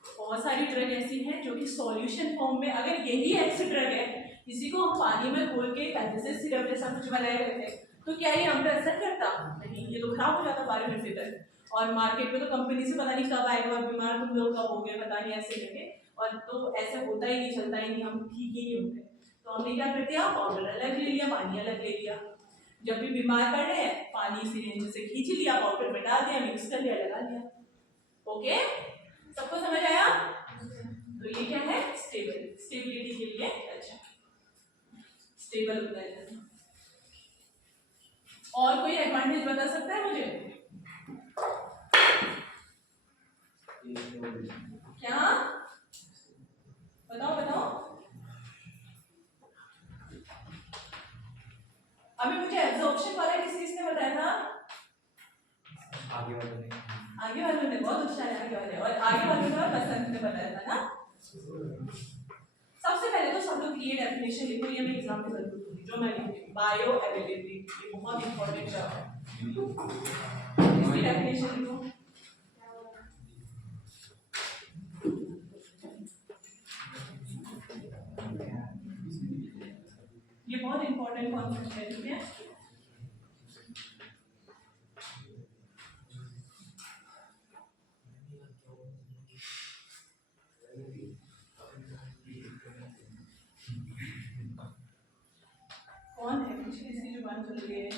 बहुत सारी ड्रग ऐसी हैं जो कि सॉल्यूशन फॉर्म में, अगर यही ऐसी ड्रग है इसी को हम पानी में घोल के जैसे सिरप जैसा कुछ बनाए रहते हैं, तो क्या ये हम पे असर करता? नहीं, ये तो खराब हो जाता 12 घंटे तक, और मार्केट में तो कंपनी से पता नहीं कब आएगा और बीमार तुम लोग कब हो गए पता नहीं, ऐसे करके, और तो ऐसा होता ही नहीं, चलता ही नहीं, हम ठीक ही नहीं होते। तो हमने क्या कर दिया, पाउडर अलग ले लिया, पानी अलग ले लिया। जब भी बीमार पड़ रहे हैं पानी सिरिंज से खींच लिया, पाउडर में डाल दिया, मिक्स कर लिया, लगा लिया। ओके, सबको समझ आया? तो ये क्या है? स्टेबल, स्टेबिलिटी के लिए अच्छा, स्टेबल होता है। और कोई एडवांटेज बता सकता है मुझे? क्या बताओ बताओ। अभी मुझे एब्जॉर्प्शन वाला किसने बताया था? आगे वाले ने। आगे वालों ने, बहुत होशियार है आगे वाले। और आगे वालों ने और बसंत ने बताया था ना। सबसे पहले तो सब लोग ये डेफिनेशन लिखो, ये मैं एग्जाम में जरूर दूंगी जो मैं लिखूंगी, बायो अवेलेबिलिटी, ये बहुत इंपॉर्टेंट शब्द है। इसकी डेफिनेशन लिखो। ये बहुत इंपॉर्टेंट कॉन्सेप्ट है, ठीक है? कौन है पीछे इसकी जुबान चल रही है?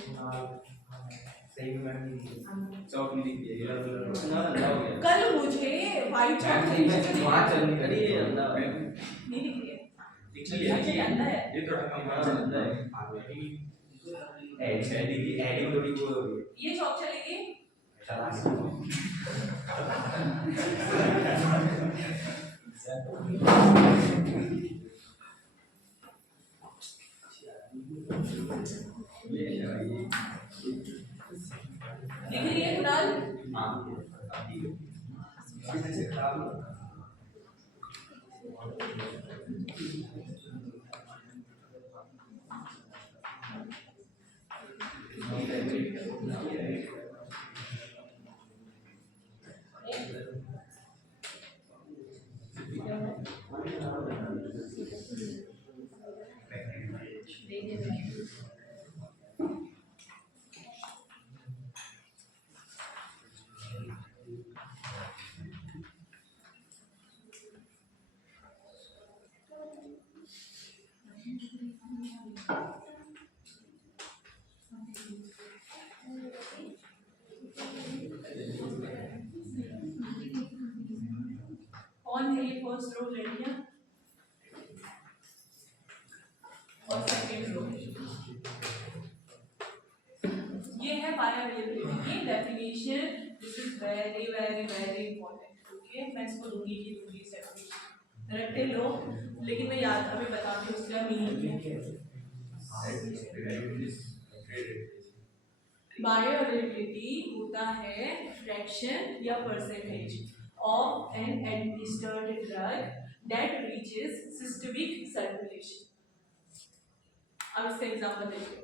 सही में मैम नहीं चौक नहीं दिख गया ना अंधा हो गया। कल मुझे व्हाइट चॉक से नीचे वहां चल नहीं अरे ये अंधा हो गया। नहीं दिख रही है। दिख रही है। अच्छा, ये अंधा है। ये थोड़ा कम हाँ, अंधा है। एडिंग थोड़ी वो हो गई ये चॉक चलेगी? दिख रही है कुणाल? कौन है ये फर्स्ट रो लड़कियां और सेकंड रो? ये है बायोअवेलेबिलिटी की definition. This is very very very important. Okay, मैं इसको दूंगी की दूंगी सेपरेट रट्टे लो, लेकिन मैं याद अभी बताती हूँ उसका मीनिंग क्या है। बायोअवेलेबिलिटी होता है फ्रैक्शन या percentage of an administered drug that reaches systemic circulation. अब इसका एग्जांपल देखो,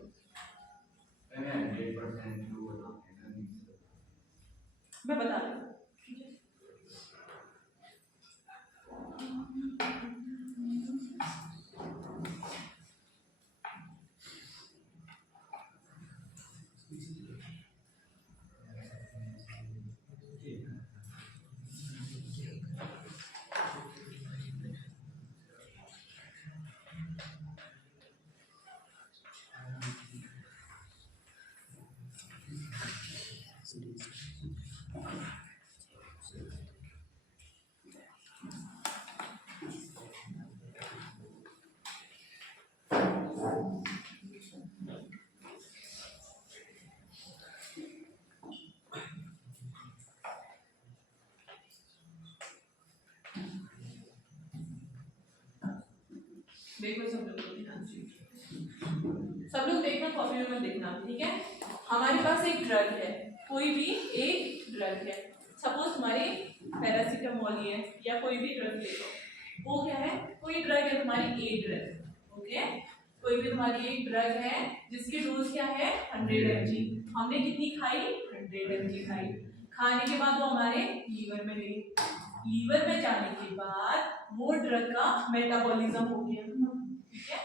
मैं बता रही हूँ। देखो सब लोग ध्यान से, सब लोग देखना, कॉपी में मत देखना, ठीक है? हमारे पास एक ड्रग है, कोई भी एक ड्रग है, सपोज तुम्हारी पैरासीटामोल है या कोई भी ड्रग ले लो। वो क्या है? कोई ड्रग है तुम्हारी ए ड्रग। ओके, कोई भी तुम्हारी एक ड्रग है जिसकी डोज क्या है 100 mg। हमने कितनी खाई? 100 mg खाई। खाने के बाद वो हमारे लीवर में गई। लीवर में जाने के बाद वो ड्रग का मेटाबॉलिज्म हो गया, ठीक है?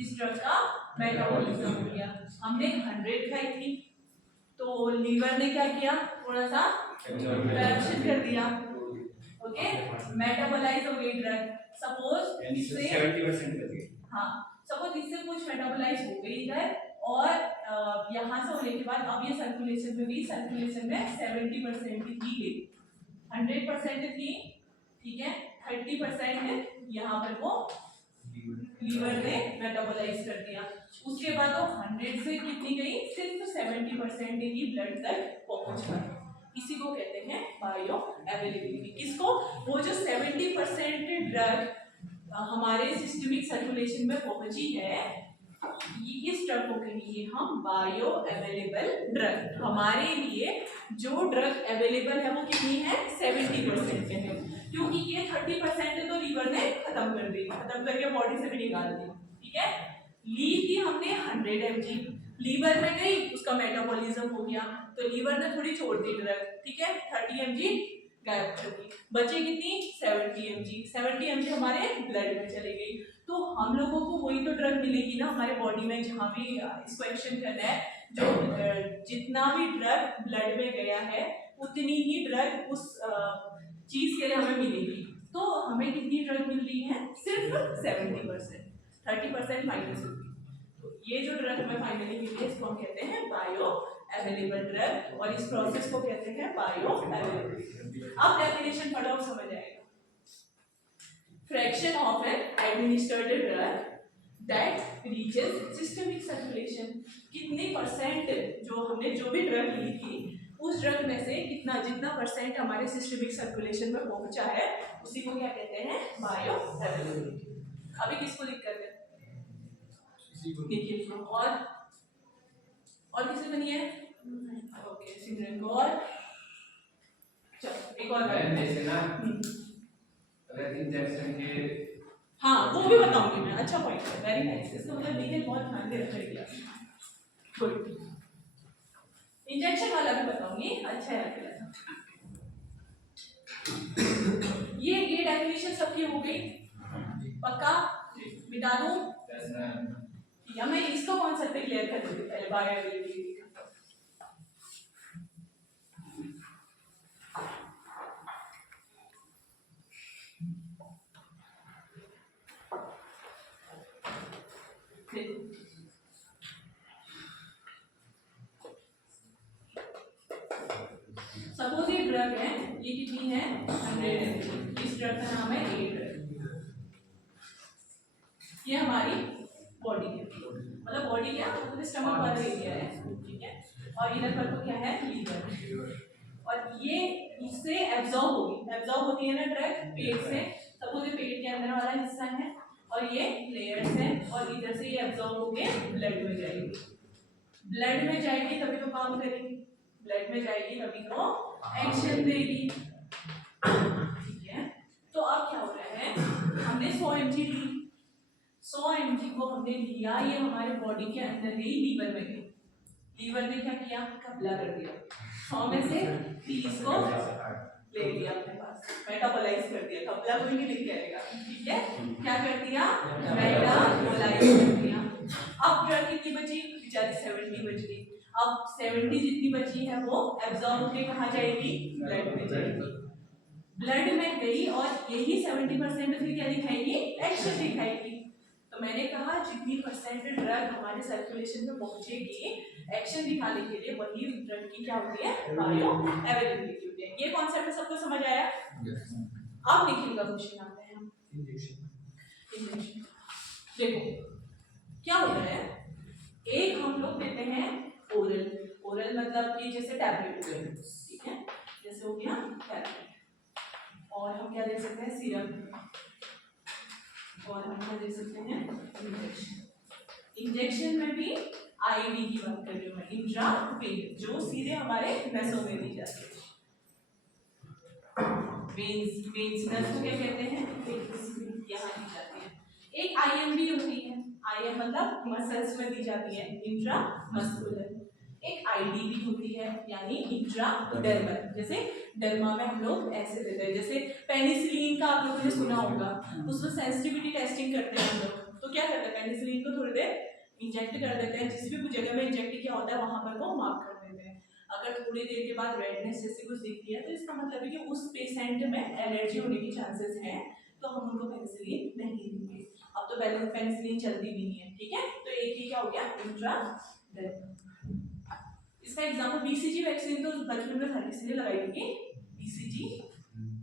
इस ड्रग का मेटाबॉलिज्म हो गया। हमने 100 खाई थी तो लीवर ने क्या किया? थोड़ा सा रिएक्शन कर दिया। ओके, मेटाबोलाइज हो गई ड्रग। सपोज इससे 70% कर दिया। हाँ, सपोज इससे कुछ मेटाबोलाइज हो गई इधर और यहाँ से होने के बाद अब ये सर्कुलेशन में भी, सर्कुलेशन में 70% ही गई, 100% थी, ठीक है, 30% यहाँ पर वो लीवर ने मेटाबोलाइज कर दिया। उसके बाद वो 100 से कितनी गई, सिर्फ 70% ही ब्लड तक पहुंच गई। इसी को कहते हैं बायो अवेलेबिलिटी। किसको, वो जो 70% ड्रग हमारे सिस्टमिक सर्कुलेशन में पहुंची है, इस ड्रग को कहेंगे हम बायो अवेलेबल ड्रग। हमारे लिए जो ड्रग अवेलेबल है वो कितनी है, 70% है, क्योंकि ये 30% तो लीवर ने खत्म कर दी, खत्म करके बॉडी से भी निकाल दी, ठीक है। ली थी हमने 100 mg, लीवर में गई, उसका मेटाबॉलिज्म हो गया, तो लीवर ने थोड़ी छोड़ दी ड्रग, ठीक है, 30 mg गायब कर दी, बचे कितनी 70 mg। 70 mg हमारे ब्लड में चली गई। तो हम लोगों को वही तो ड्रग मिलेगी ना हमारे बॉडी में, जहाँ भी इसको एक्शन करना है, जो जितना भी ड्रग ब्लड में गया है उतनी ही ड्रग उस चीज के लिए हमें मिलेगी। तो हमें कितनी ड्रग मिल रही है, सिर्फ 70%, 30% माइनस होगी। तो ये जो ड्रग हमें फाइनली मिली है, इसको हम कहते हैं बायो अवेलेबल ड्रग, और इस प्रोसेस को कहते हैं बायो अवेलेबिलिटी। अब डेफिनेशन पढ़ो, समझ आएगा। Fraction of an administered drug that reaches systemic circulation, कितने परसेंट जो हमने जो भी ड्रग ली थी उस ड्रग में से कितना, जितना परसेंट हमारे सिस्टमिक सर्कुलेशन में पहुंचा है, उसी को क्या कहते हैं, बायो अवेलेबिलिटी। अभी किसको दिक्कत है, देखिए, और किसी बनी है, ओके सिमरन को, और चलो एक और जैसे ना अगर इंजेक्शन के, हाँ वो भी बताऊंगी मैं, अच्छा पॉइंट है, वेरी नाइस, इसका मतलब डिटेल बहुत ध्यान दे रखिएगा, गुड। इंजेक्शन वाला भी बताऊंगी, अच्छा है आपके, ये डेफिनेशन सबकी हो गई, पक्का मिटा दूं, या मैं इसको कॉन्सेप्ट पे क्लियर कर दूंगी पहले, बायो अवेलेबिलिटी। सपोज ये ड्रग है, ये कितनी है 100 mg, इस ड्रग का नाम है ए ड्रग, ये हमारी बॉडी है, मतलब बॉडी क्या, मतलब स्टमक वाला एरिया है, ठीक है, और इधर पर तो क्या है, लीवर, और ये इससे एब्जॉर्ब होगी, एब्जॉर्ब होती है ना ड्रग पेट से, सपोज ये पेट के अंदर वाला हिस्सा है, और ये लेयर्स है, और इधर से ये एब्जॉर्ब होके ब्लड में जाएगी, ब्लड में जाएगी तभी तो काम करेगी, ब्लड में जाएगी तभी तो एक्शन देगी, ठीक है। तो अब क्या हो रहा है, हमने 100 mg ली, 100 mg को हमने लिया, ये हमारे बॉडी के अंदर गई, लीवर में गई, लीवर ने क्या किया, कब्जा कर दिया, 100 में से 30 को ले लिया अपने पास, मेटाबोलाइज कर दिया, कब्जा कोई नहीं लेके आएगा, ठीक है, क्या कर दिया, मेटाबोलाइज कर दिया। अब ड्रग कितनी बची, बेचारी 70 बच गई, अब 70 जितनी बची है वो एब्जॉर्ब होके कहाँ जाएगी, ब्लड में जाएगी, ब्लड में गई, और यही 70% फिर क्या दिखाएगी, एक्शन दिखाएगी। तो मैंने कहा जितनी परसेंट ड्रग हमारे सर्कुलेशन में पहुंचेगी एक्शन दिखाने के लिए, वही ड्रग की क्या होती है, बायो अवेलेबिलिटी होती है। ये कॉन्सेप्ट सबको समझ आया? अब निखिल का क्वेश्चन आता है, हम इंजेक्शन देखो क्या होता है, एक हम लोग देते हैं ओरल, ओरल मतलब कि जैसे टैबलेट, ठीक है, जैसे हो गया टैबलेट, और हम क्या दे सकते हैं, सीरम, और हम क्या दे सकते हैं, इंजेक्शन। इंजेक्शन में भी आईवी की बात कर रही हूँ मैं, इंट्रावेनस, जो सीधे हमारे नसों में दी जाती है, वेन्स, वेन्स नस को क्या कहते हैं, वेन्स, यहाँ दी जाती है। एक आईएम भी होती है, आईएम मतलब मसल्स में दी जाती है, इंट्रामस्कुलर। एक आईडी भी होती है, यानी इंट्राडर्मल, जैसे डर्मा में हम लोग ऐसे देते हैं, जैसे पेनिसिलिन का आप लोगों ने सुना होगा, उसमें सेंसिटिविटी टेस्टिंग करते हैं हम लोग, तो क्या करते हैं, पेनिसिलिन को थोड़ी देर इंजेक्ट कर देते हैं, जिस भी जगह में इंजेक्ट किया होता है वहां पर वो मार्क कर देते हैं। अगर थोड़ी देर के बाद रेडनेस जैसी कुछ दिखती है तो इसका मतलब है कि उस पेशेंट में एलर्जी होने की चांसेस हैं, तो हम उनको पेनिसिलिन नहीं देंगे। अब तो पेनिसिलिन चलती भी नहीं है, ठीक है, तो एक ही क्या हो गया, इंट्रा इसका एग्जाम्पल बीसीजी वैक्सीन तो बचपन में हर किसी ने लगाई होगी, बीसीजी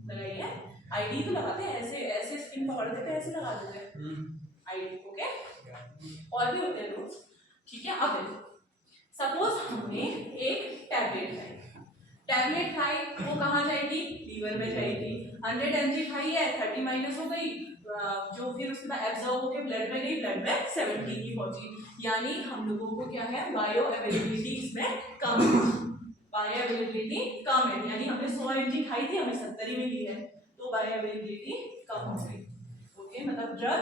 लगाई है, आईडी तो लगाते हैं, ऐसे ऐसे स्किन पकड़ देते हैं, ऐसे लगा देते हैं आईडी। ओके, और भी होते हैं रूल्स, ठीक है। अब देखो, सपोज हमने एक टैबलेट खाई, वो कहाँ जाएगी, लीवर में जाएगी। 100 mg खाई है, 30 माइनस हो गई, जो फिर उसके बाद एब्जॉर्ब होकर ब्लड में गई, ब्लड में 70 की पहुंची। यानी हम लोगों को क्या है, बायो अवेलेबिलिटी इसमें कम है, बायो अवेलेबिलिटी कम है। यानी हमने 100 mg खाई थी, हमें 70 ही मिली है, तो बायो अवेलेबिलिटी कम हो गई। ओके, मतलब ड्रग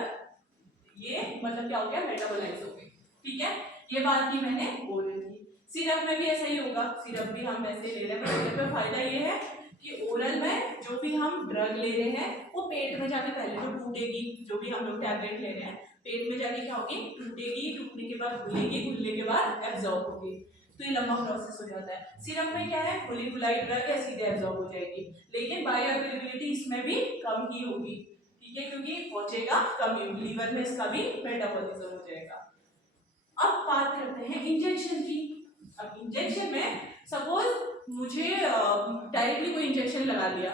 ये मतलब क्या हो गया, मेटाबोलाइज हो गई। ठीक है, ये बात की मैंने बोल रही थी। सिरप में भी ऐसा ही होगा, सिरप भी हम वैसे ले रहे हैं, सिरप में फायदा ये है कि ओरल में जो भी हम ड्रग ले रहे हैं वो पेट में जाके पहले तो टूटेगी, जो भी हम लोग टैबलेट ले रहे हैं पेट में जाके क्या होगी, टूटेगी, टूटने के बाद घुलेगी, घुलने के बाद एब्जॉर्ब होगी, तो ये लंबा प्रोसेस हो जाता है। सिरप में क्या है, घुली घुलाई ड्रग है, सीधे एब्जॉर्ब हो जाएगी, लेकिन बायो अवेलेबिलिटी इसमें भी कम ही होगी। ठीक है, क्योंकि पहुंचेगा कम, लीवर में इसका भी मेटाबॉलिज्म हो जाएगा। अब बात करते हैं इंजेक्शन की। अब इंजेक्शन में सपोज मुझे डायरेक्टली कोई इंजेक्शन लगा लिया,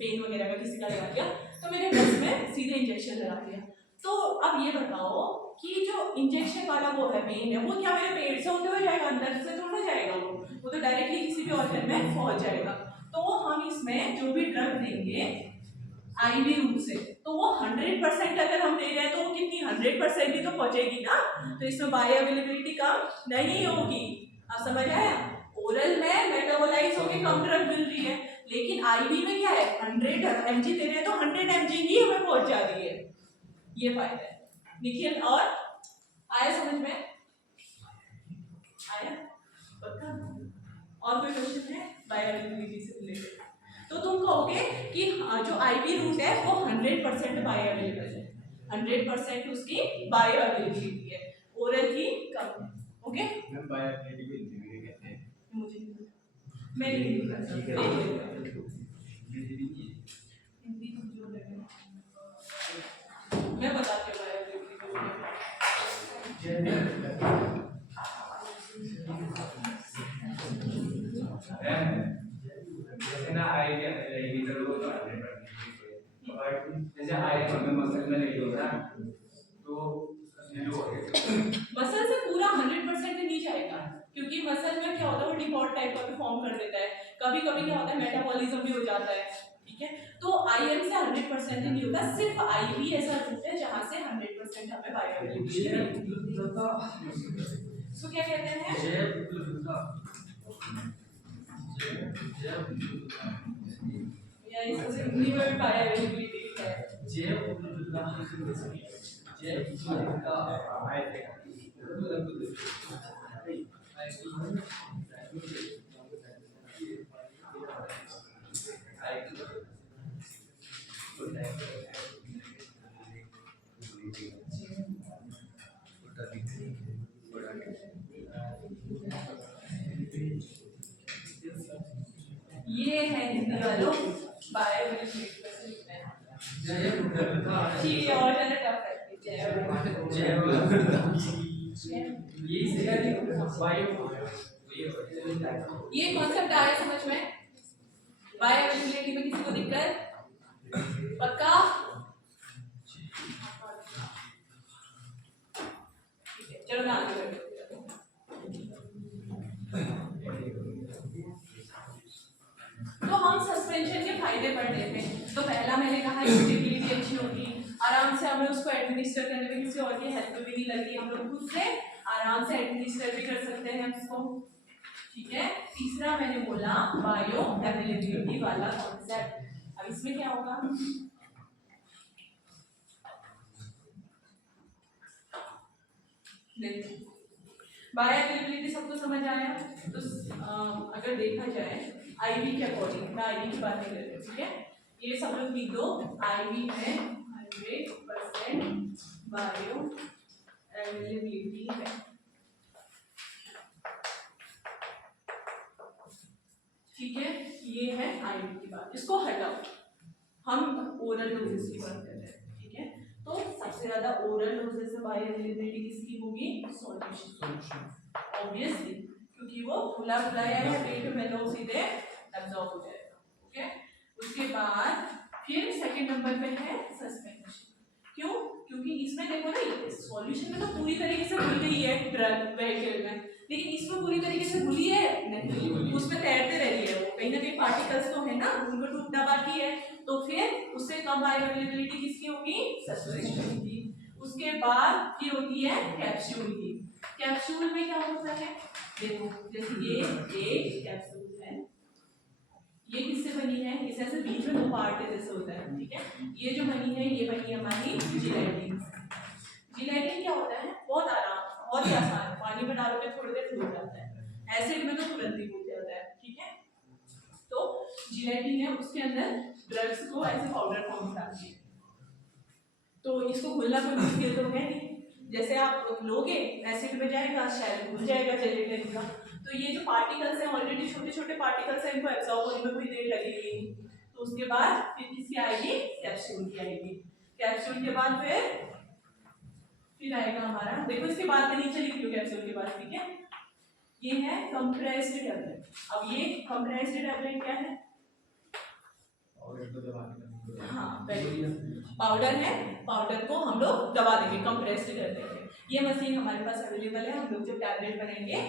पेन वगैरह का किसी का लगा लिया, तो मैंने बस में सीधे इंजेक्शन लगा दिया। तो अब ये बताओ कि जो इंजेक्शन वाला वो है, पेन है, वो क्या मेरे पेट से होते हुए जाएगा, अंदर से थोड़ा जाएगा, वो तो डायरेक्टली किसी भी ऑर्गन में पहुंच जाएगा। तो हम इसमें जो भी ड्रग देंगे आईवी रूट से, तो वो 100% अगर हम दे रहे हैं तो वो कितनी 100% ही तो पहुंचेगी ना, तो इसमें बायो अवेलेबिलिटी कम नहीं होगी। आप समझ आया, ओरल में मेटाबोलाइज होके कम ड्रग मिल रही है, लेकिन आईवी में क्या है, 100 mg दे रहे हैं तो 100 mg ही हमें पहुंच जा रही है, ये फायदा है। निखिल, और आया समझ में, आया पक्का? और कोई क्वेश्चन है बायो अवेलेबिलिटी से रिलेटेड? तो तुम कहोगे कि जो आईवी रूट है वो 100% बायो अवेलेबल है, 100% उसकी बायो अवेलेबिलिटी है, ओरल की कम है। ओके, मैम बायो अवेलेबिलिटी कहते हैं, मुझे मैं नहीं हिंदी कमजोर है, मैं बताती हूँ बायो अवेलेबिलिटी। जैसे ना आई रहेगी तो वो तो 100% और जैसे आई हमें मसल में नहीं होता तो जीरो हो गया। मसल से पूरा 100% नहीं जाएगा, क्योंकि मसल में क्या होता है, वो डिफॉल्ट टाइप का भी फॉर्म कर देता है, कभी कभी क्या होता है मेटाबॉलिज्म भी हो जाता है। ठीक है, तो आईएम से 100% ही नहीं होता, सिर्फ आईवी ऐसा रूट है जहां से 100% हमें बायो अवेलेबिलिटी मिलेगी। इसको क्या कहते हैं, या इसको सिर्फ हिंदी में भी बायो अवेलेबिलिटी है, ये है हिंदी वालों बायो अवेलेबिलिटी। ठीक है, और ज्यादा टफ है, ये कॉन्सेप्ट आया समझ में? बायो अवेलेबिलिटी में किसी को दिक्कत? पक्का? चलो मैं आगे बढ़ती हूँ। तो हम सस्पेंशन के फायदे पढ़ रहे थे, तो पहला मैंने कहा स्टेबिलिटी अच्छी होगी, आराम से हमें उसको एडमिनिस्टर करने में किसी और की हेल्प भी नहीं लगी, हम लोग खुद से आराम से एडमिनिस्टर भी कर सकते हैं उसको। ठीक है, तीसरा मैंने बोला बायो अवेलेबिलिटी वाला कॉन्सेप्ट। अब इसमें क्या होगा, बायो अवेलेबिलिटी सबको समझ आया? तो अगर देखा जाए आईवी के अकॉर्डिंग, मैं आईवी की बात नहीं कर रही, ठीक है, ये सब लोग लिख दो, आईवी में 100% बायो अवेलेबिलिटी है। ठीक है, ये है आईवी की बात, इसको हटाओ, हम ओरल डोजेस की बात कर रहे हैं। ठीक है, तो सबसे ज्यादा ओरल डोजेस में बायो अवेलेबिलिटी किसकी होगी, सॉल्यूशन। ऑब्वियसली, क्योंकि वो खुला खुलाया है पेट में तो सीधे एब्जॉर्ब हो जाएगा। ओके, उसके बाद फिर सेकंड नंबर पे है सस्पेंशन। क्यों? क्योंकि इसमें देखो ना, सॉल्यूशन में तो पूरी तरीके से घुल गई है ड्रग वेहिकल में, लेकिन इसमें पूरी तरीके से घुली है नहीं, उसमें तैरते रही है वो, कहीं ना कहीं पार्टिकल्स तो है ना, उनको टूटना बाकी है, तो फिर उससे कम बायोअवेलेबिलिटी किसकी होगी? सस्पेंशन की। उसके बाद फिर होती है कैप्सूल की। कैप्सूल में क्या होता है, देखो जैसे ये एक कैप्सूल है, ये किससे बनी है? इस ऐसे बीच में दो पार्ट है जैसे होता है, ठीक है। ये जो बनी है ये बनी है हमारी जिलेटिन। जिलेटिन क्या होता है? बहुत आराम, बहुत ही आसान, पानी में डालोगे थोड़ी देर फूल जाता है, एसिड में तो तुरंत ही फूल जाता है, ठीक है। तो जिलेटिन है, उसके अंदर ड्रग्स को ऐसे पाउडर फॉर्म में डालती है, तो इसको घुलना कोई मुश्किल तो है नहीं, जैसे आप लोगे एसिड में जाएगा, शायद घुल जाएगा जिलेटिन का। तो ये जो पार्टिकल्स हैं ऑलरेडी छोटे छोटे पार्टिकल्स हैं, इनको एब्जॉर्ब होने में कोई देर लगेगी, तो उसके बाद फिर किसकी आएगी? कैप्सूल की आएगी। कैप्सूल के बाद फिर आएगा हमारा, देखो इसके बाद में नीचे लिख लो कैप्सूल के बाद, ठीक है। ये है कंप्रेस्ड टैबलेट। अब ये कंप्रेस्ड टैबलेट क्या है? हाँ, पाउडर है, पाउडर को हम लोग दबा देंगे, कंप्रेस्ड कर देंगे। ये मशीन हमारे पास अवेलेबल है, हम लोग जब टैबलेट बनाएंगे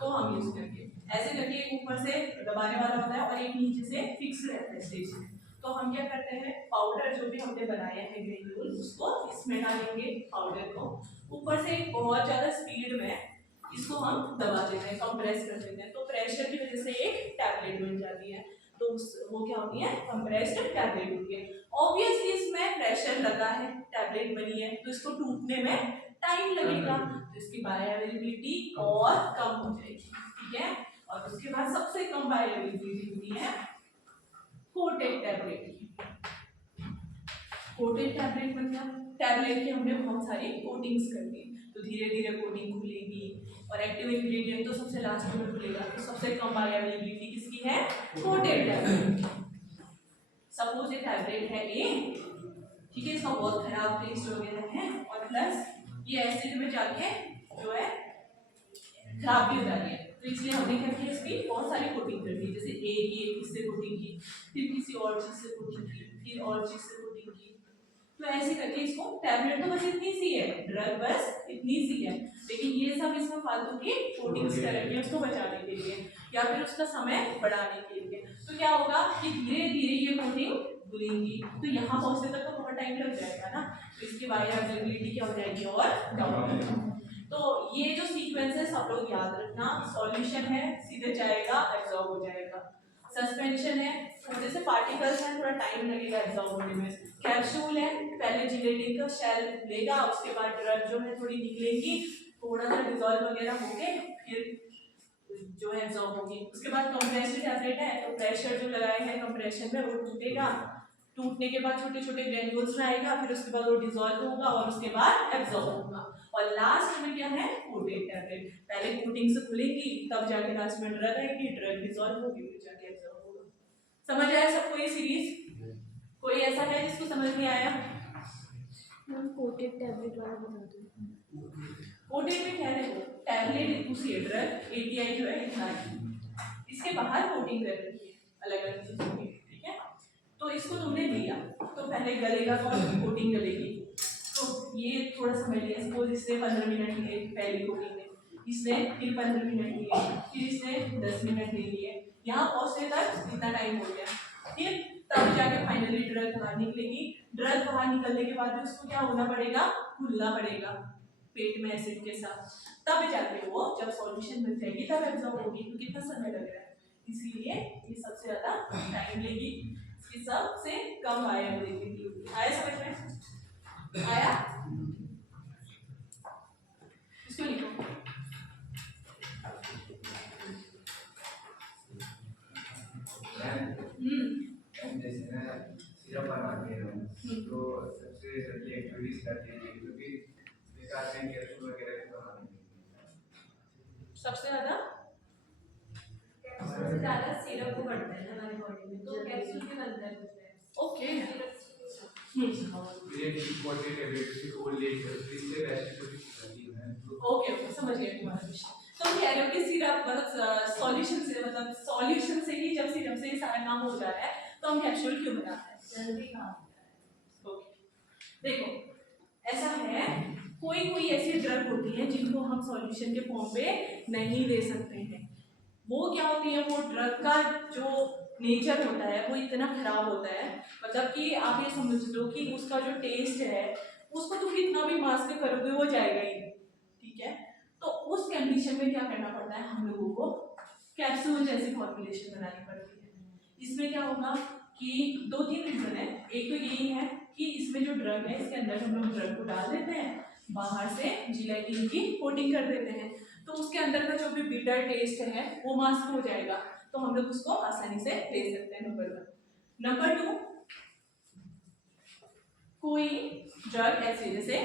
तो हम यूज करेंगे। ऐसे करके एक ऊपर से दबाने वाला होता है और एक नीचे से फिक्स रहता है स्टेशन। तो हम क्या करते हैं, पाउडर जो भी हमने बनाया है ग्रेन्यूल, उसको इसमें डालेंगे पाउडर को, ऊपर से बहुत ज्यादा स्पीड में इसको हम दबा देते हैं, कंप्रेस कर देते हैं, तो प्रेशर की वजह से एक टैबलेट बन जाती है, तो वो क्या होती है? कंप्रेस्ड टैबलेट होती है। ऑब्वियसली इसमें प्रेशर लगा है, टैबलेट बनी है, तो इसको टूटने में टाइम लगेगा, तो इसकी बायोअवेलेबिलिटी और कम हो जाएगी, ठीक है। और उसके बाद सबसे कम बायोअवेलेबिलिटी होती है कोटेड टैबलेट की। कोटेड टैबलेट मतलब टैबलेट की हमने बहुत सारी कोटिंग्स कर दी, तो धीरे धीरे कोटिंग खुलेगी और एक्टिव इंग्रेडिएंट तो सबसे लास्ट में खुलेगा, तो सबसे कम बायोअवेलेबिलिटी किसकी है? Coated tablet. सपोज ये टैबलेट है ए, ठीक है, इसका बहुत खराब टेस्ट वगैरह है और प्लस ये एसिड में जाके जो है खराब भी हो जाती है, तो इसलिए हमने क्या किया, इसकी बहुत सारी कोटिंग कर दी, जैसे ए की एक किससे कोटिंग की, फिर किसी और चीज से कोटिंग की, फिर और चीज से कोटिंग की, तो ऐसे करके इसको, टैबलेट तो बस इतनी सी है, ड्रग बस इतनी सी है, लेकिन ये सब इसमें फालतू की कोटिंग्स करेंगे उसको बचाने के लिए या फिर उसका समय बढ़ाने के लिए। तो क्या होगा कि धीरे धीरे ये कोटिंग घुलेंगी, तो यहाँ पहुंचने तक तो बहुत टाइम लग जाएगा ना, तो इसकी बायोअवेलेबिलिटी क्या हो जाएगी और डाउन। तो ये जो सीक्वेंस है सब लोग याद रखना, सॉल्यूशन है सीधे जाएगा एब्जॉर्ब हो जाएगा, सस्पेंशन है जैसे पार्टिकल्स हैं थोड़ा टाइम लगेगा एब्जॉर्ब होने में, कैप्सूल है पहले जिलेटिन का शेल लेगा, उसके बाद ड्रग जो है थोड़ी निकलेगी, थोड़ा सा डिसॉल्व वगैरह होके फिर जो है एब्जॉर्ब होगी, उसके बाद कंप्रेस्ड टैबलेट है, तो प्रेशर जो लगाए हैं कंप्रेशन में वो टूटेगा, टूटने के बाद छोटे छोटे ग्रेन्यूल्स में आएगा, फिर उसके बाद वो डिसॉल्व होगा और उसके बाद एब्जॉर्ब होगा, और लास्ट में क्या है? कोटेड टैबलेट, पहले कोटिंग से खुलेगी तब जाके लास्ट में ड्रग आएगी, ड्रग डिसॉल्व होगी फिर जाके एब्जॉर्ब होगा। समझ आया सबको ये सीरीज? कोई ऐसा है जिसको समझ नहीं आया? कोटेड टैबलेट वाला बता दो। कोटेड में क्या है, टैबलेट दूसरी है, ड्रग एपीआई जो है इतना है, इसके बाहर कोटिंग कर रखी है अलग अलग चीजों की, ठीक है। तो इसको तुमने लिया तो पहले गलेगा कौन? कोटिंग गलेगी, तो ये थोड़ा समझ लिया, सपोज इसने 15 मिनट लिए पहली कोटिंग में, इसने फिर 15 मिनट लिए, फिर इसने 10 मिनट ले लिए, यहाँ पहुंचने तक इतना टाइम हो गया, फिर तब जाके फाइनली ड्रग बाहर निकलेगी, ड्रग बाहर निकलने के बाद उसको क्या होना पड़ेगा? घुलना पड़ेगा पेट में एसिड के साथ, तब जाके वो जब सॉल्यूशन बन जाएगी तब एब्जॉर्ब होगी, तो कितना समय लग रहा है, इसीलिए ये सबसे ज्यादा टाइम लेगी, इसकी सबसे कम बायोअवेलेबिलिटी। आया समझ में? आया? इसको लिखो। जैसे ना सिरप बनाते हैं तो सबसे जल्दी एक्टिविटीज करते हैं क्योंकि विकास में कैप्सूल वगैरह भी बनाते हैं। सबसे ज्यादा सिरप को बढ़ता है हमारी बॉडी में, तो कैप्सूल के अंदर होता है। ओके, ये कोटेड टैबलेट से ओल्ड एज इससे बेस्ट होती है। ओके समझ गए तुम्हारा विषय। तो कह रहे हो कि सिरप मतलब सॉल्यूशन से ही जब सिरप से सारा काम हो जा रहा है तो हम कैप्सूल क्यों बनाते हैं? जल्दी काम हो जाए। ओके, देखो ऐसा है, कोई कोई ऐसी ड्रग होती है जिनको हम सॉल्यूशन के फॉर्म पे नहीं दे सकते हैं। वो क्या होती है, वो ड्रग का जो नेचर होता है वो इतना खराब होता है, मतलब कि आप ये समझ लो कि उसका जो टेस्ट है उसको तुम कितना भी मास्क करोगे वो जाएगा ही नहीं, ठीक है। तो उस कंडीशन में क्या करना पड़ता है, हम लोगों को कैप्सूल जैसी फॉर्मुलेशन बनानी पड़ती है। इसमें क्या होगा कि 2-3 रीजन है। एक तो यही है कि इसमें जो ड्रग है इसके अंदर हम लोग ड्रग को डाल देते हैं, बाहर से जिलेटिन की कोटिंग कर देते हैं, तो उसके अंदर का जो भी बिटर टेस्ट है वो मास्क हो जाएगा, तो हम लोग उसको आसानी से ले सकते हैं। नंबर 1। नंबर 2, कोई ड्रग ऐसे जैसे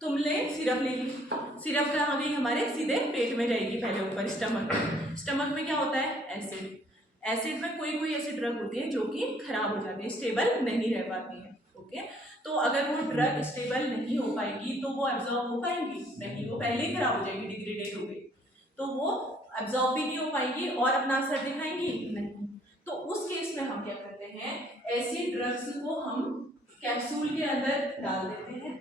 तुमने सिरप ले ली, सिरप कहाँ गई हमारे, सीधे पेट में जाएगी, पहले ऊपर स्टमक में क्या होता है, एसिड। एसिड में कोई कोई ऐसी ड्रग होती है जो कि खराब हो जाती है, स्टेबल नहीं रह पाती है। ओके, तो अगर वो ड्रग स्टेबल नहीं हो पाएगी तो वो एब्जॉर्ब हो पाएंगी नहीं, वो पहले ही खराब हो जाएगी, डिग्रेडेड हो गई, तो वो एब्जॉर्ब भी नहीं हो पाएगी और अपना असर दिखाएंगी नहीं। तो उस केस में हम क्या करते हैं, ऐसी ड्रग्स को हम कैप्सूल के अंदर डाल देते हैं,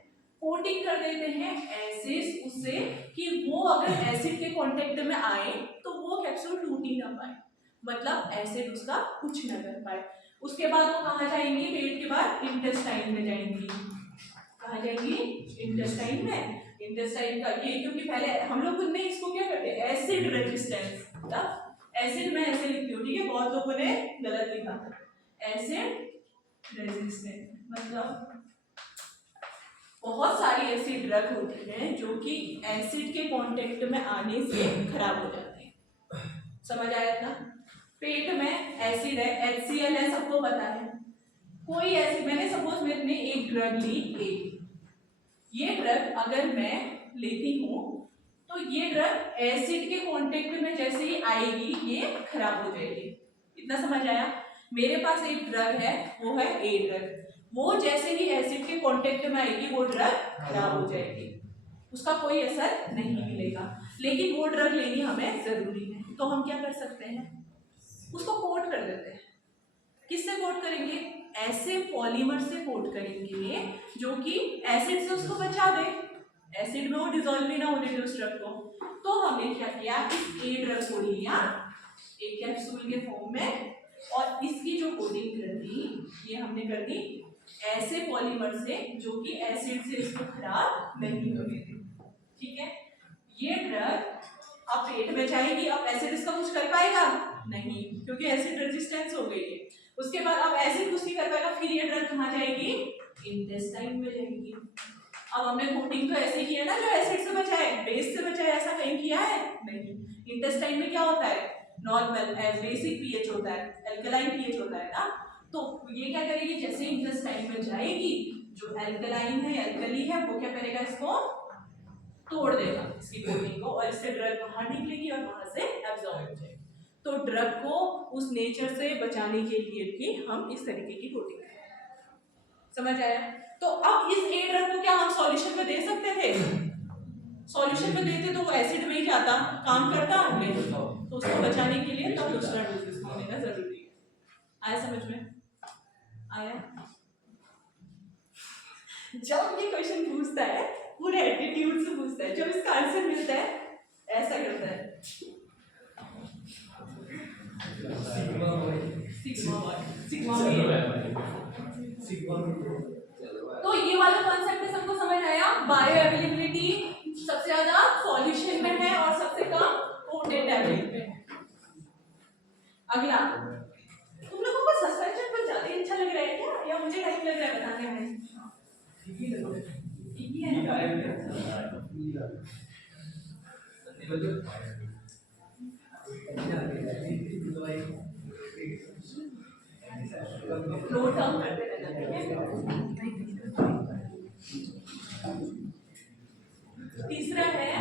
कोटिंग कर देते हैं एसिड उससे कि वो अगर एसिड के कांटेक्ट में आए तो वो कैप्सूल टूट ही ना पाए, मतलब एसिड उसका कुछ न कर पाए। उसके बाद वो कहाँ जाएंगी, पेट के बाद इंटेस्टाइन में जाएंगी। कहाँ जाएंगी, इंटेस्टाइन में। इंटेस्टाइन का ये, क्योंकि पहले हम लोग ने इसको क्या करते हैं, एसिड रेजिस्टेंस, मतलब एसिड में ऐसे लिखती हूँ, ठीक है, बहुत लोगों ने गलत लिखा, एसिड रेजिस्टेंस मतलब बहुत सारी ऐसी ड्रग होती है जो कि एसिड के कांटेक्ट में आने से खराब हो जाती है। समझ आया ना? पेट में एसिड है, HCl है, सबको पता है। कोई ऐसी, मैंने सपोज मैंने एक ड्रग ली ए, ये ड्रग अगर मैं लेती हूँ तो ये ड्रग एसिड के कांटेक्ट में जैसे ही आएगी ये खराब हो जाएगी। इतना समझ आया? मेरे पास एक ड्रग है, वो है ए ड्रग, वो जैसे ही एसिड के कांटेक्ट में आएगी वो ड्रग खराब हो जाएगी, उसका कोई असर नहीं मिलेगा, लेकिन वो ड्रग लेनी हमें जरूरी है। तो हम क्या कर सकते हैं, उसको कोट कर देते हैं। किससे कोट करेंगे, ऐसे पॉलीमर से कोट करेंगे जो कि एसिड से उसको बचा दे, एसिड में वो डिसॉल्व भी ना होने दे उस ड्रग को। तो हमने क्या किया, इस ए ड्रग को लिया एक कैप्सूल के फॉर्म में और इसकी जो कोटिंग कर दी, ये हमने कर दी ऐसे पॉलीमर से जो कि एसिड से इसको खराब नहीं होने दे, ठीक है। ये ड्रग अब पेट में जाएगी, अब एसिड इसका कुछ कर पाएगा नहीं, क्योंकि एसिड रेजिस्टेंस हो गई है। उसके बाद अब एसिड कुछ नहीं कर पाएगा, फिर ये ड्रग कहाँ जाएगी, इंटेस्टाइन में जाएगी। अब हमने कोटिंग तो ऐसे किया ना जो एसिड से बचाए, बेस से बचाए, ऐसा कहीं किया है नहीं। इंटेस्टाइन में क्या होता है, नॉर्मल बेसिक पीएच होता है, एल्कलाइन पीएच होता है ना। तो ये क्या करेगी, जैसे इंटेस्टाइन में जाएगी, जो एल्कलाइन है, एल्कली है, वो क्या करेगा, इसको तोड़ देगा, इसकी कोटिंग को, और इससे ड्रग बाहर निकलेगी और वहां से एब्जॉर्ब हो जाएगी। तो ड्रग को उस नेचर से बचाने के लिए भी हम इस तरीके की कोटिंग करें। समझ आया? तो अब इस ए ड्रग को क्या हम सॉल्यूशन में दे सकते थे, सॉल्यूशन में देते तो वो एसिड में ही जाता, काम करता नहीं, तो उसको बचाने के लिए तब दूसरा डोज इसको लेना जरूरी है। आया समझ में? आया? जब ये क्वेश्चन पूछता है पूरे एटीट्यूड से पूछता है, जब इसका आंसर मिलता है ऐसा करता है, तो ये वाला कॉन्सेप्ट सबको समझ आया? बायो अवेलेबिलिटी सबसे ज्यादा सॉल्यूशन में है और सबसे कम पोटेंट टैबलेट में है। अगला, तुम लोगों को सस्पेंशन कुछ ज्यादा ही अच्छा लग रहा है क्या, या मुझे टाइम लग रहा है बताने में? नोट डाउन करते रहना। तीसरा है,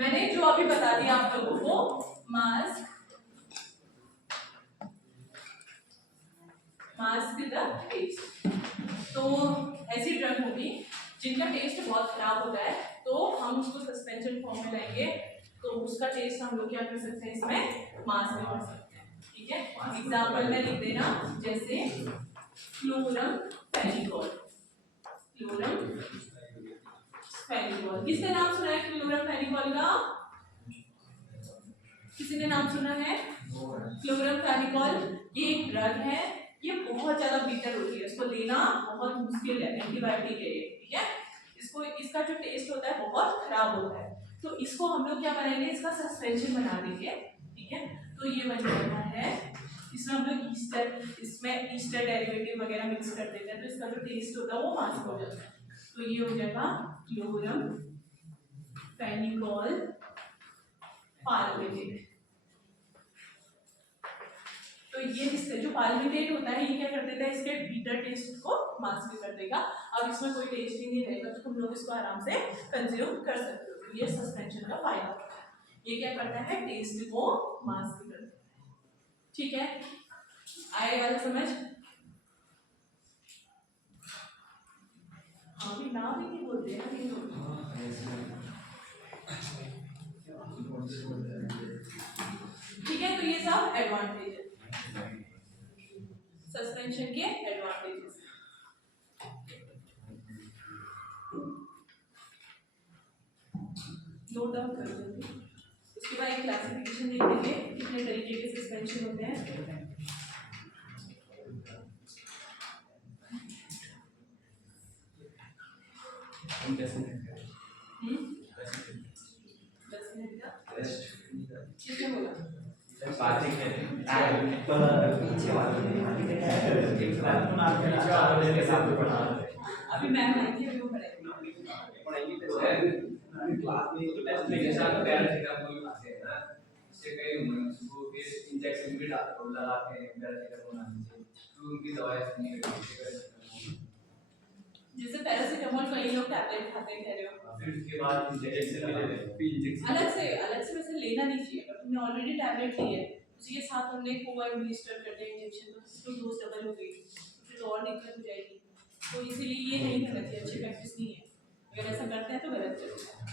मैंने जो अभी बता दिया आप लोगों को, मास्क द टेस्ट। तो ऐसी ड्रग होगी जिनका टेस्ट बहुत खराब होता है, तो हम उसको सस्पेंशन फॉर्म में लाएंगे, तो तो उसका टेस्ट हम लोग क्या कर सकते हैं, इसमें मास में कर सकते हैं। ठीक है, एग्जाम्पल में लिख देना, जैसे क्लोरम फेनिकोल। क्लोरम फेनिकोल, किसने नाम सुना है क्लोरम फेनिकोल का? किसी ने नाम सुना है? क्लोरम फेनिकोल ये एक ड्रग है, ये बहुत ज्यादा बीटर होती है, इसको लेना बहुत मुश्किल है, एंटीबायोटिक है ये। ठीक है, इसको इसका जो टेस्ट होता है बहुत खराब होता है, तो इसको हम लोग क्या बनाएंगे, इसका सस्पेंशन बना देंगे। ठीक है, तो ये बन जाता है, इसमें हम लोग इसमें ईस्टर डेरिवेटिव वगैरह मिक्स कर देते हैं, तो इसका जो टेस्ट होता है वो मास्क हो जाता है। तो ये हो जाएगा क्लोरम फेनिकोल पाल्मिटेट। तो ये इसका जो पाल्मिटेट होता है, ये क्या कर देता है, इसके बीटर टेस्ट को मास्क कर देगा। अब इसमें कोई टेस्ट ही नहीं रहेगा, तो तुम लोग इसको आराम से कंज्यूम कर सकते हो। तो ये सस्पेंशन का फायदा होता है, ये क्या करता है, टेस्ट को मास्क कर देता है। ठीक है, आए वाला समझ? हाँ भी ना भी नहीं बोलते हैं ये लोग। ठीक है, तो ये सब एडवांटेज है, सस्पेंशन के एडवांटेजेस। नोट डाउन कर लीजिए। उसके बाद एक क्लासिफिकेशन देख लेंगे, कितने तरीके के सस्पेंशन होते हैं। किसने बोला? अभी मैम आएंगे, अभी वो पढ़ाएंगे। क्लास में तो टेस्ट में जैसे आप पैरासीटामोल खाते हैं ना, इससे कई उसको फिर इंजेक्शन भी लगाते हैं पैरासीटामोल आने से, तो उनकी दवाई सुनी है। जैसे पैरासीटामोल कई लोग टैबलेट खाते हैं, कह रहे हो, फिर उसके बाद इंजेक्शन भी लेते हैं, फिर इंजेक्शन अलग से वैसे लेना नहीं चाहिए। अगर तुमने ऑलरेडी टैबलेट ली है, उसी के साथ तुमने को एडमिनिस्टर कर दिया इंजेक्शन, तो उसकी डोज डबल हो गई, फिर तो और दिक्कत हो जाएगी। तो इसीलिए ये नहीं करना चाहिए, अच्छी प्रैक्टिस नहीं है। अगर ऐसा करते हैं तो गलत चलता है।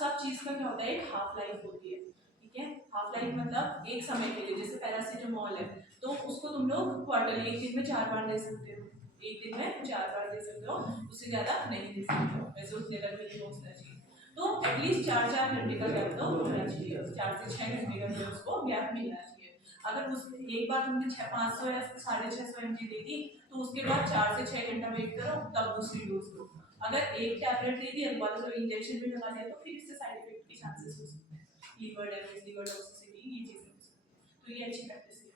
सब चीज़ का क्या होता है, एक हाफ लाइफ होती है। ठीक है, हाफ लाइफ मतलब एक समय के लिए, जैसे पैरासीटामोल है तो उसको तुम लोग क्वार्टरली, एक दिन में 4 बार दे सकते हो, एक दिन में 4 बार दे सकते हो, उससे ज़्यादा नहीं दे सकते हो, वैसे उतने तक भी पहुँचना चाहिए। तो एटलीस्ट 4-4 घंटे का गैप तो होना चाहिए, 4 से 6 घंटे का जो उसको गैप मिलना चाहिए। अगर उस एक बार तुमने 500 या 650 mg दे दी, तो उसके बाद 4 से 6 घंटा वेट करो, तब दूसरी डोज दो। अगर एक टैबलेट दे दी, एक बार तो इंजेक्शन भी लगा दिया, तो फिर इससे साइड इफेक्ट के चांसेस हो सकते हैं, लीवर डैमेज, लीवर टॉक्सिसिटी, ये चीजें हो सकती हैं। तो ये अच्छी प्रैक्टिस है।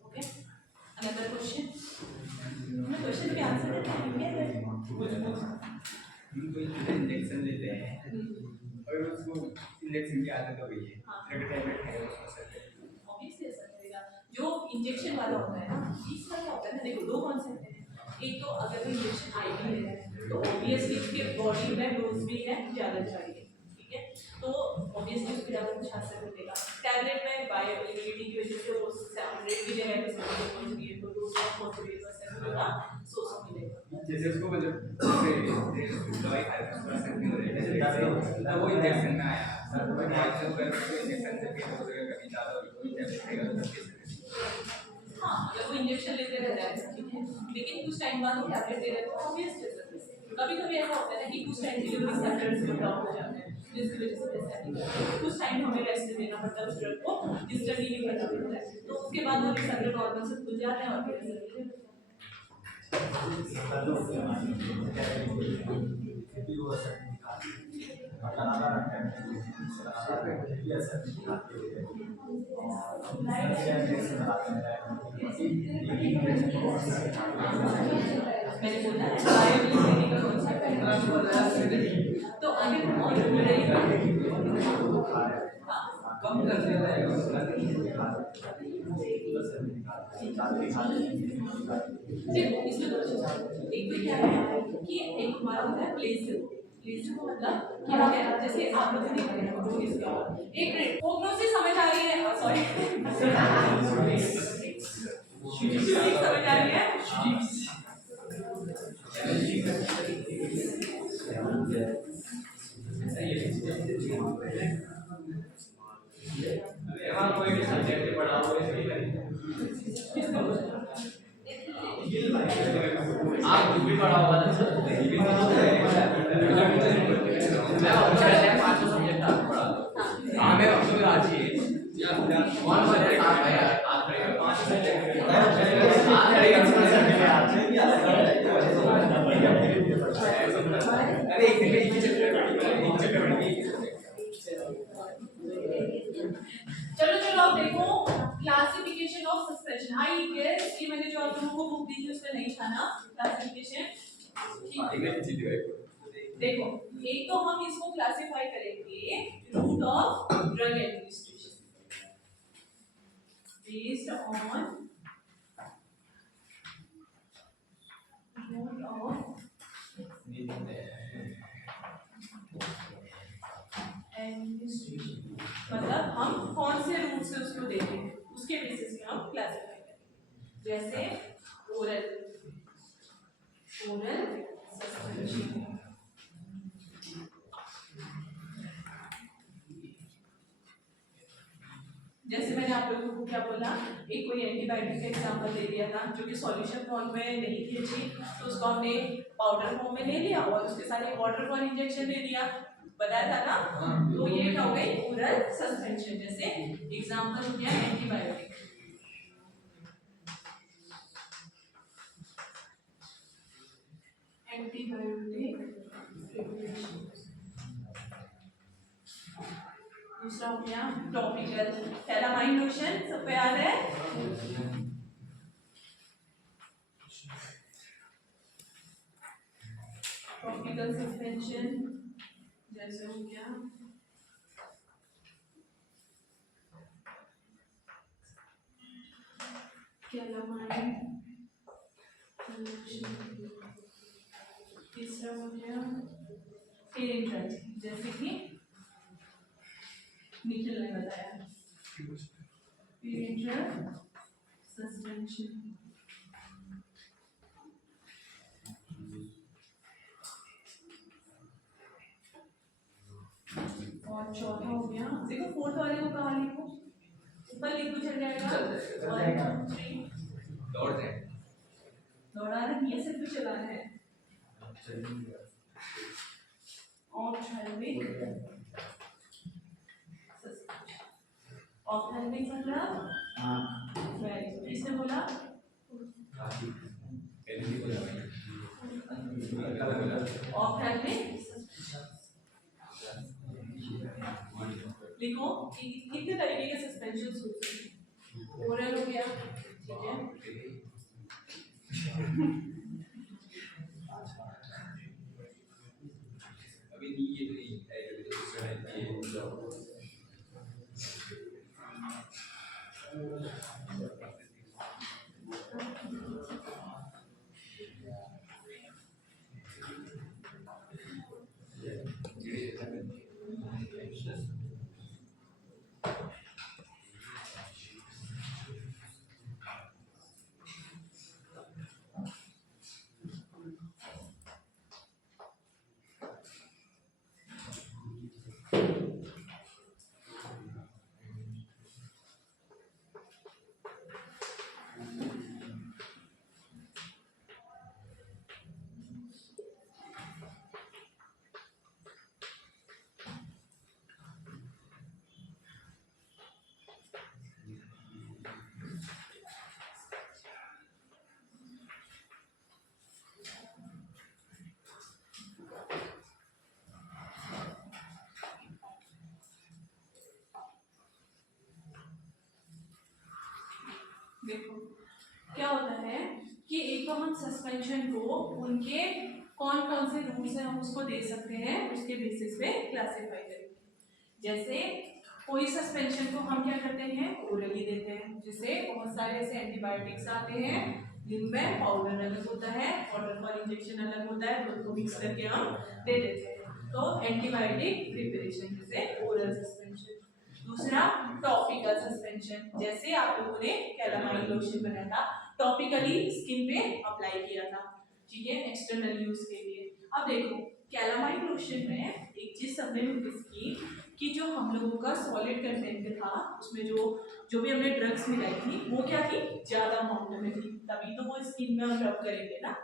ओके, अनदर क्वेश्चन, मैं क्वेश्चन के आंसर देते हैं क्या? कोई इंजेक्शन लेते हैं और उसको इंजेक्शन की आदत हो गई है, अगर टैबलेट है उसको सर ऑब्वियसली ऐसा करेगा। जो इंजेक्शन वाला होता है ना, इसका क्या होता है ना, देखो दो कॉन्सेप्ट हैं। एक तो अगर वो इंजेक्शन आईवी ले रहा है तो ऑब्वियसली उसके बॉडी में डोज भी है ज़्यादा चाहिए। ठीक है, तो ऑब्वियसली उसको ज़्यादा कुछ हासिल मिलेगा। टैबलेट में बायोअवेलेबिलिटी की वजह से वो 700 की जगह पे 700 पहुंच गई है, तो डोज कम पॉसिबल मिलेगा, 100 मिलेगा। जैसे उसको मतलब दवाई खाई उसका असर नहीं हो रहा है, तब वो इंजेक्शन में आया सर, तो मैं आज से इंजेक्शन से भी हो जाएगा, कभी ज़्यादा कोई टैबलेट खाएगा तो कैसे? हाँ, अगर वो इंजेक्शन लेते रह रहा है, ठीक है, लेकिन कुछ टाइम बाद वो टैबलेट दे रहे हैं, तो ऑब्वियसली कभी कभी ऐसा होता है कि कुछ टाइम के लिए रिसेप्टर्स ब्लॉक हो जाते हैं, जिसकी वजह से वैसा नहीं होता है। कुछ टाइम हमें रेस्ट देना पड़ता है, उस ड्रग को डिस्कंटिन्यू करना पड़ता है, तो उसके बाद वो रिसेप्टर नॉर्मल से खुल जाते हैं और फिर मैंने बोला है बायोअवेलेबिलिटी का कॉन्सेप्ट है। तो अगर और कम कर देता है इसमें दो चीज़, एक तो क्या है कि एक हमारा होता है प्लेसिबो मतलब क्या है, जैसे आप लोग नहीं करेंगे इसका एक मिनट प्रोग्नोसिस समझ आ रही है, सॉरी समझ आ रही है। यहाँ कोई भी सब्जेक्ट पढ़ा हुआ है सही करेंगे आप कुछ भी पढ़ा हुआ था सर मैं आपको कहते हैं 500 सब्जेक्ट आप पढ़ा दो हाँ मैं आपको राजी है कौन सब्जेक्ट आप भाई आप खड़े हो 500 सब्जेक्ट आप खड़े अरे एक चक्कर चलो चलो अब देखो classification of suspension. I guess कि मैंने जो आप लोगों को बुक दी थी उसमें नहीं था ना क्लासिफिकेशन। ठीक है देखो एक तो हम इसको क्लासिफाई करेंगे route of drug administration based on route of administration मतलब हम कौन से रूट से उसको देते हैं उसके बेसिस पे हम क्लासिफाई करेंगे। जैसे ओरल सस्पेंशन जैसे मैंने आप लोगों को क्या बोला एक कोई एंटीबायोटिक का एग्जांपल दे दिया था जो कि सॉल्यूशन फॉर्म में नहीं थी अच्छी तो उसको हमने पाउडर फॉर्म में ले लिया और उसके साथ एक वाटर फॉल इंजेक्शन दे दिया बताया था ना। तो ये क्या हो गई ओरल सस्पेंशन। जैसे एग्जांपल हो गया एंटीबायोटिक दूसरा हो गया टॉपिकल कैलामाइन लोशन सबको याद है। टॉपिकल सस्पेंशन जैसे हो गया कैलामाइन लोशन। तीसरा हो गया पेरिंट्रल जैसे कि निखिल ने बताया पेरिंट्रल सस्पेंशन। और चौथा हो गया देखो फोर्थ वाले को कहाँ लिखो ऊपर लिख दो चल जाएगा। दौड़ाना नहीं है सिर्फ चलाना है। ऑप्थेल्मिक मतलब किसने बोला ऑप्थेल्मिक लिखो कितने तरीके के सस्पेंशन होते हैं। ओरल हो गया ठीक है अभी ये देखो क्या होता है कि एक तो हम सस्पेंशन को उनके कौन कौन से रूल्स हैं हम उसको दे सकते हैं उसके बेसिस पे क्लासिफाई करेंगे। जैसे कोई सस्पेंशन को हम क्या करते हैं ओरली देते हैं जैसे बहुत सारे ऐसे एंटीबायोटिक्स आते हैं जिनमें पाउडर अलग होता है वाटर फॉल इंजेक्शन अलग होता है दोनों को मिक्स करके हम दे देते हैं तो एंटीबायोटिक प्रिपरेशन जैसे ओरल सस्पेंशन। दूसरा टॉपिकल सस्पेंशन जैसे आप लोगों ने कैलामाइन लोशन बनाया था टॉपिकली स्किन पे अप्लाई किया था ठीक है एक्सटर्नल यूज के लिए। अब देखो कैलामाइन लोशन में एक चीज सबने नोटिस की कि जो हम लोगों का सॉलिड कंटेंट था उसमें जो भी हमने ड्रग्स मिलाई थी वो क्या थी, ज़्यादा अमाउंट में थी, तभी तो वो स्किन में हम रब करेंगे ना।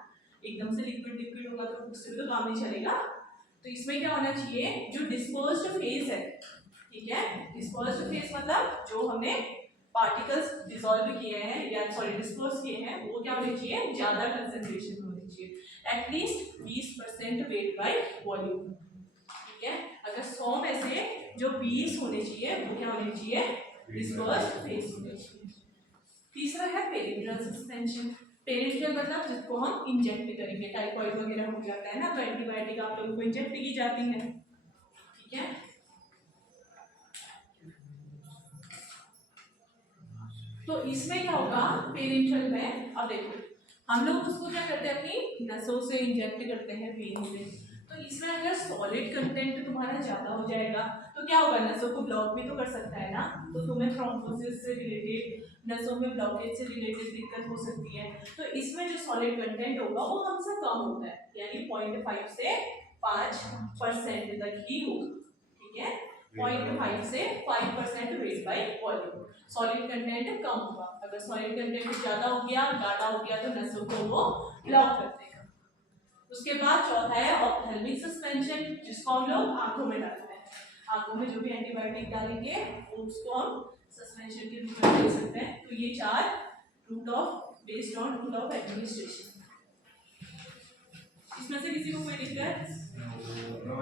एकदम से लिक्विड लिक्विड होगा तो उससे भी तो काम नहीं चलेगा। तो इसमें क्या होना चाहिए, जो डिस्पर्स्ड फेज है, ठीक है, डिस्पर्स्ड फेज मतलब जो हमने पार्टिकल्स डिसॉल्व किए हैं या सॉरी डिस्पर्स किए हैं वो क्या होने चाहिए, ज़्यादा कंसंट्रेशन में होनी चाहिए, एटलीस्ट 20% वेट बाय वॉल्यूम, ठीक है। अगर 100 में से जो 20 होने चाहिए वो क्या होने चाहिए, डिस्पर्स्ड फेज होने चाहिए। तीसरा है पेरिफेरल सस्पेंशन। पेरिफेरल मतलब जिसको हम इंजेक्ट करेंगे, टाइफाइड वगैरह हो जाता है ना तो एंटीबायोटिक आप लोगों को इंजेक्ट की जाती है, ठीक है। तो इसमें क्या होगा, पेरिफेरल में अब देखो हम लोग उसको क्या करते हैं, अपनी नसों से इंजेक्ट करते हैं वेन से। तो इसमें अगर सॉलिड कंटेंट तुम्हारा ज्यादा हो जाएगा तो क्या होगा, नसों को ब्लॉक भी तो कर सकता है ना, तो तुम्हें थ्रोम्बोसिस से रिलेटेड, नसों में ब्लॉकेज से रिलेटेड दिक्कत हो सकती है। तो इसमें जो सॉलिड कंटेंट होगा वो हमसे कम होता है, यानी 0.5 से 5% तक ही होगा, ठीक है। 0.5 से 5% weight by volume, solid content कम होगा। अगर सॉलिड कंटेंट ज्यादा हो गया, गाढ़ा हो गया तो नसों को वो ब्लॉक कर देगा। उसके बाद चौथा है ऑप्थेल्मिक सस्पेंशन, जिसको हम लोग आंखों में डालते हैं। आंखों में जो भी एंटीबायोटिक डालेंगे उसको हम सस्पेंशन के रूप में ले सकते हैं। तो ये 4 route of based on route of administration. इसमें से किसी को कोई दिक्कत? No,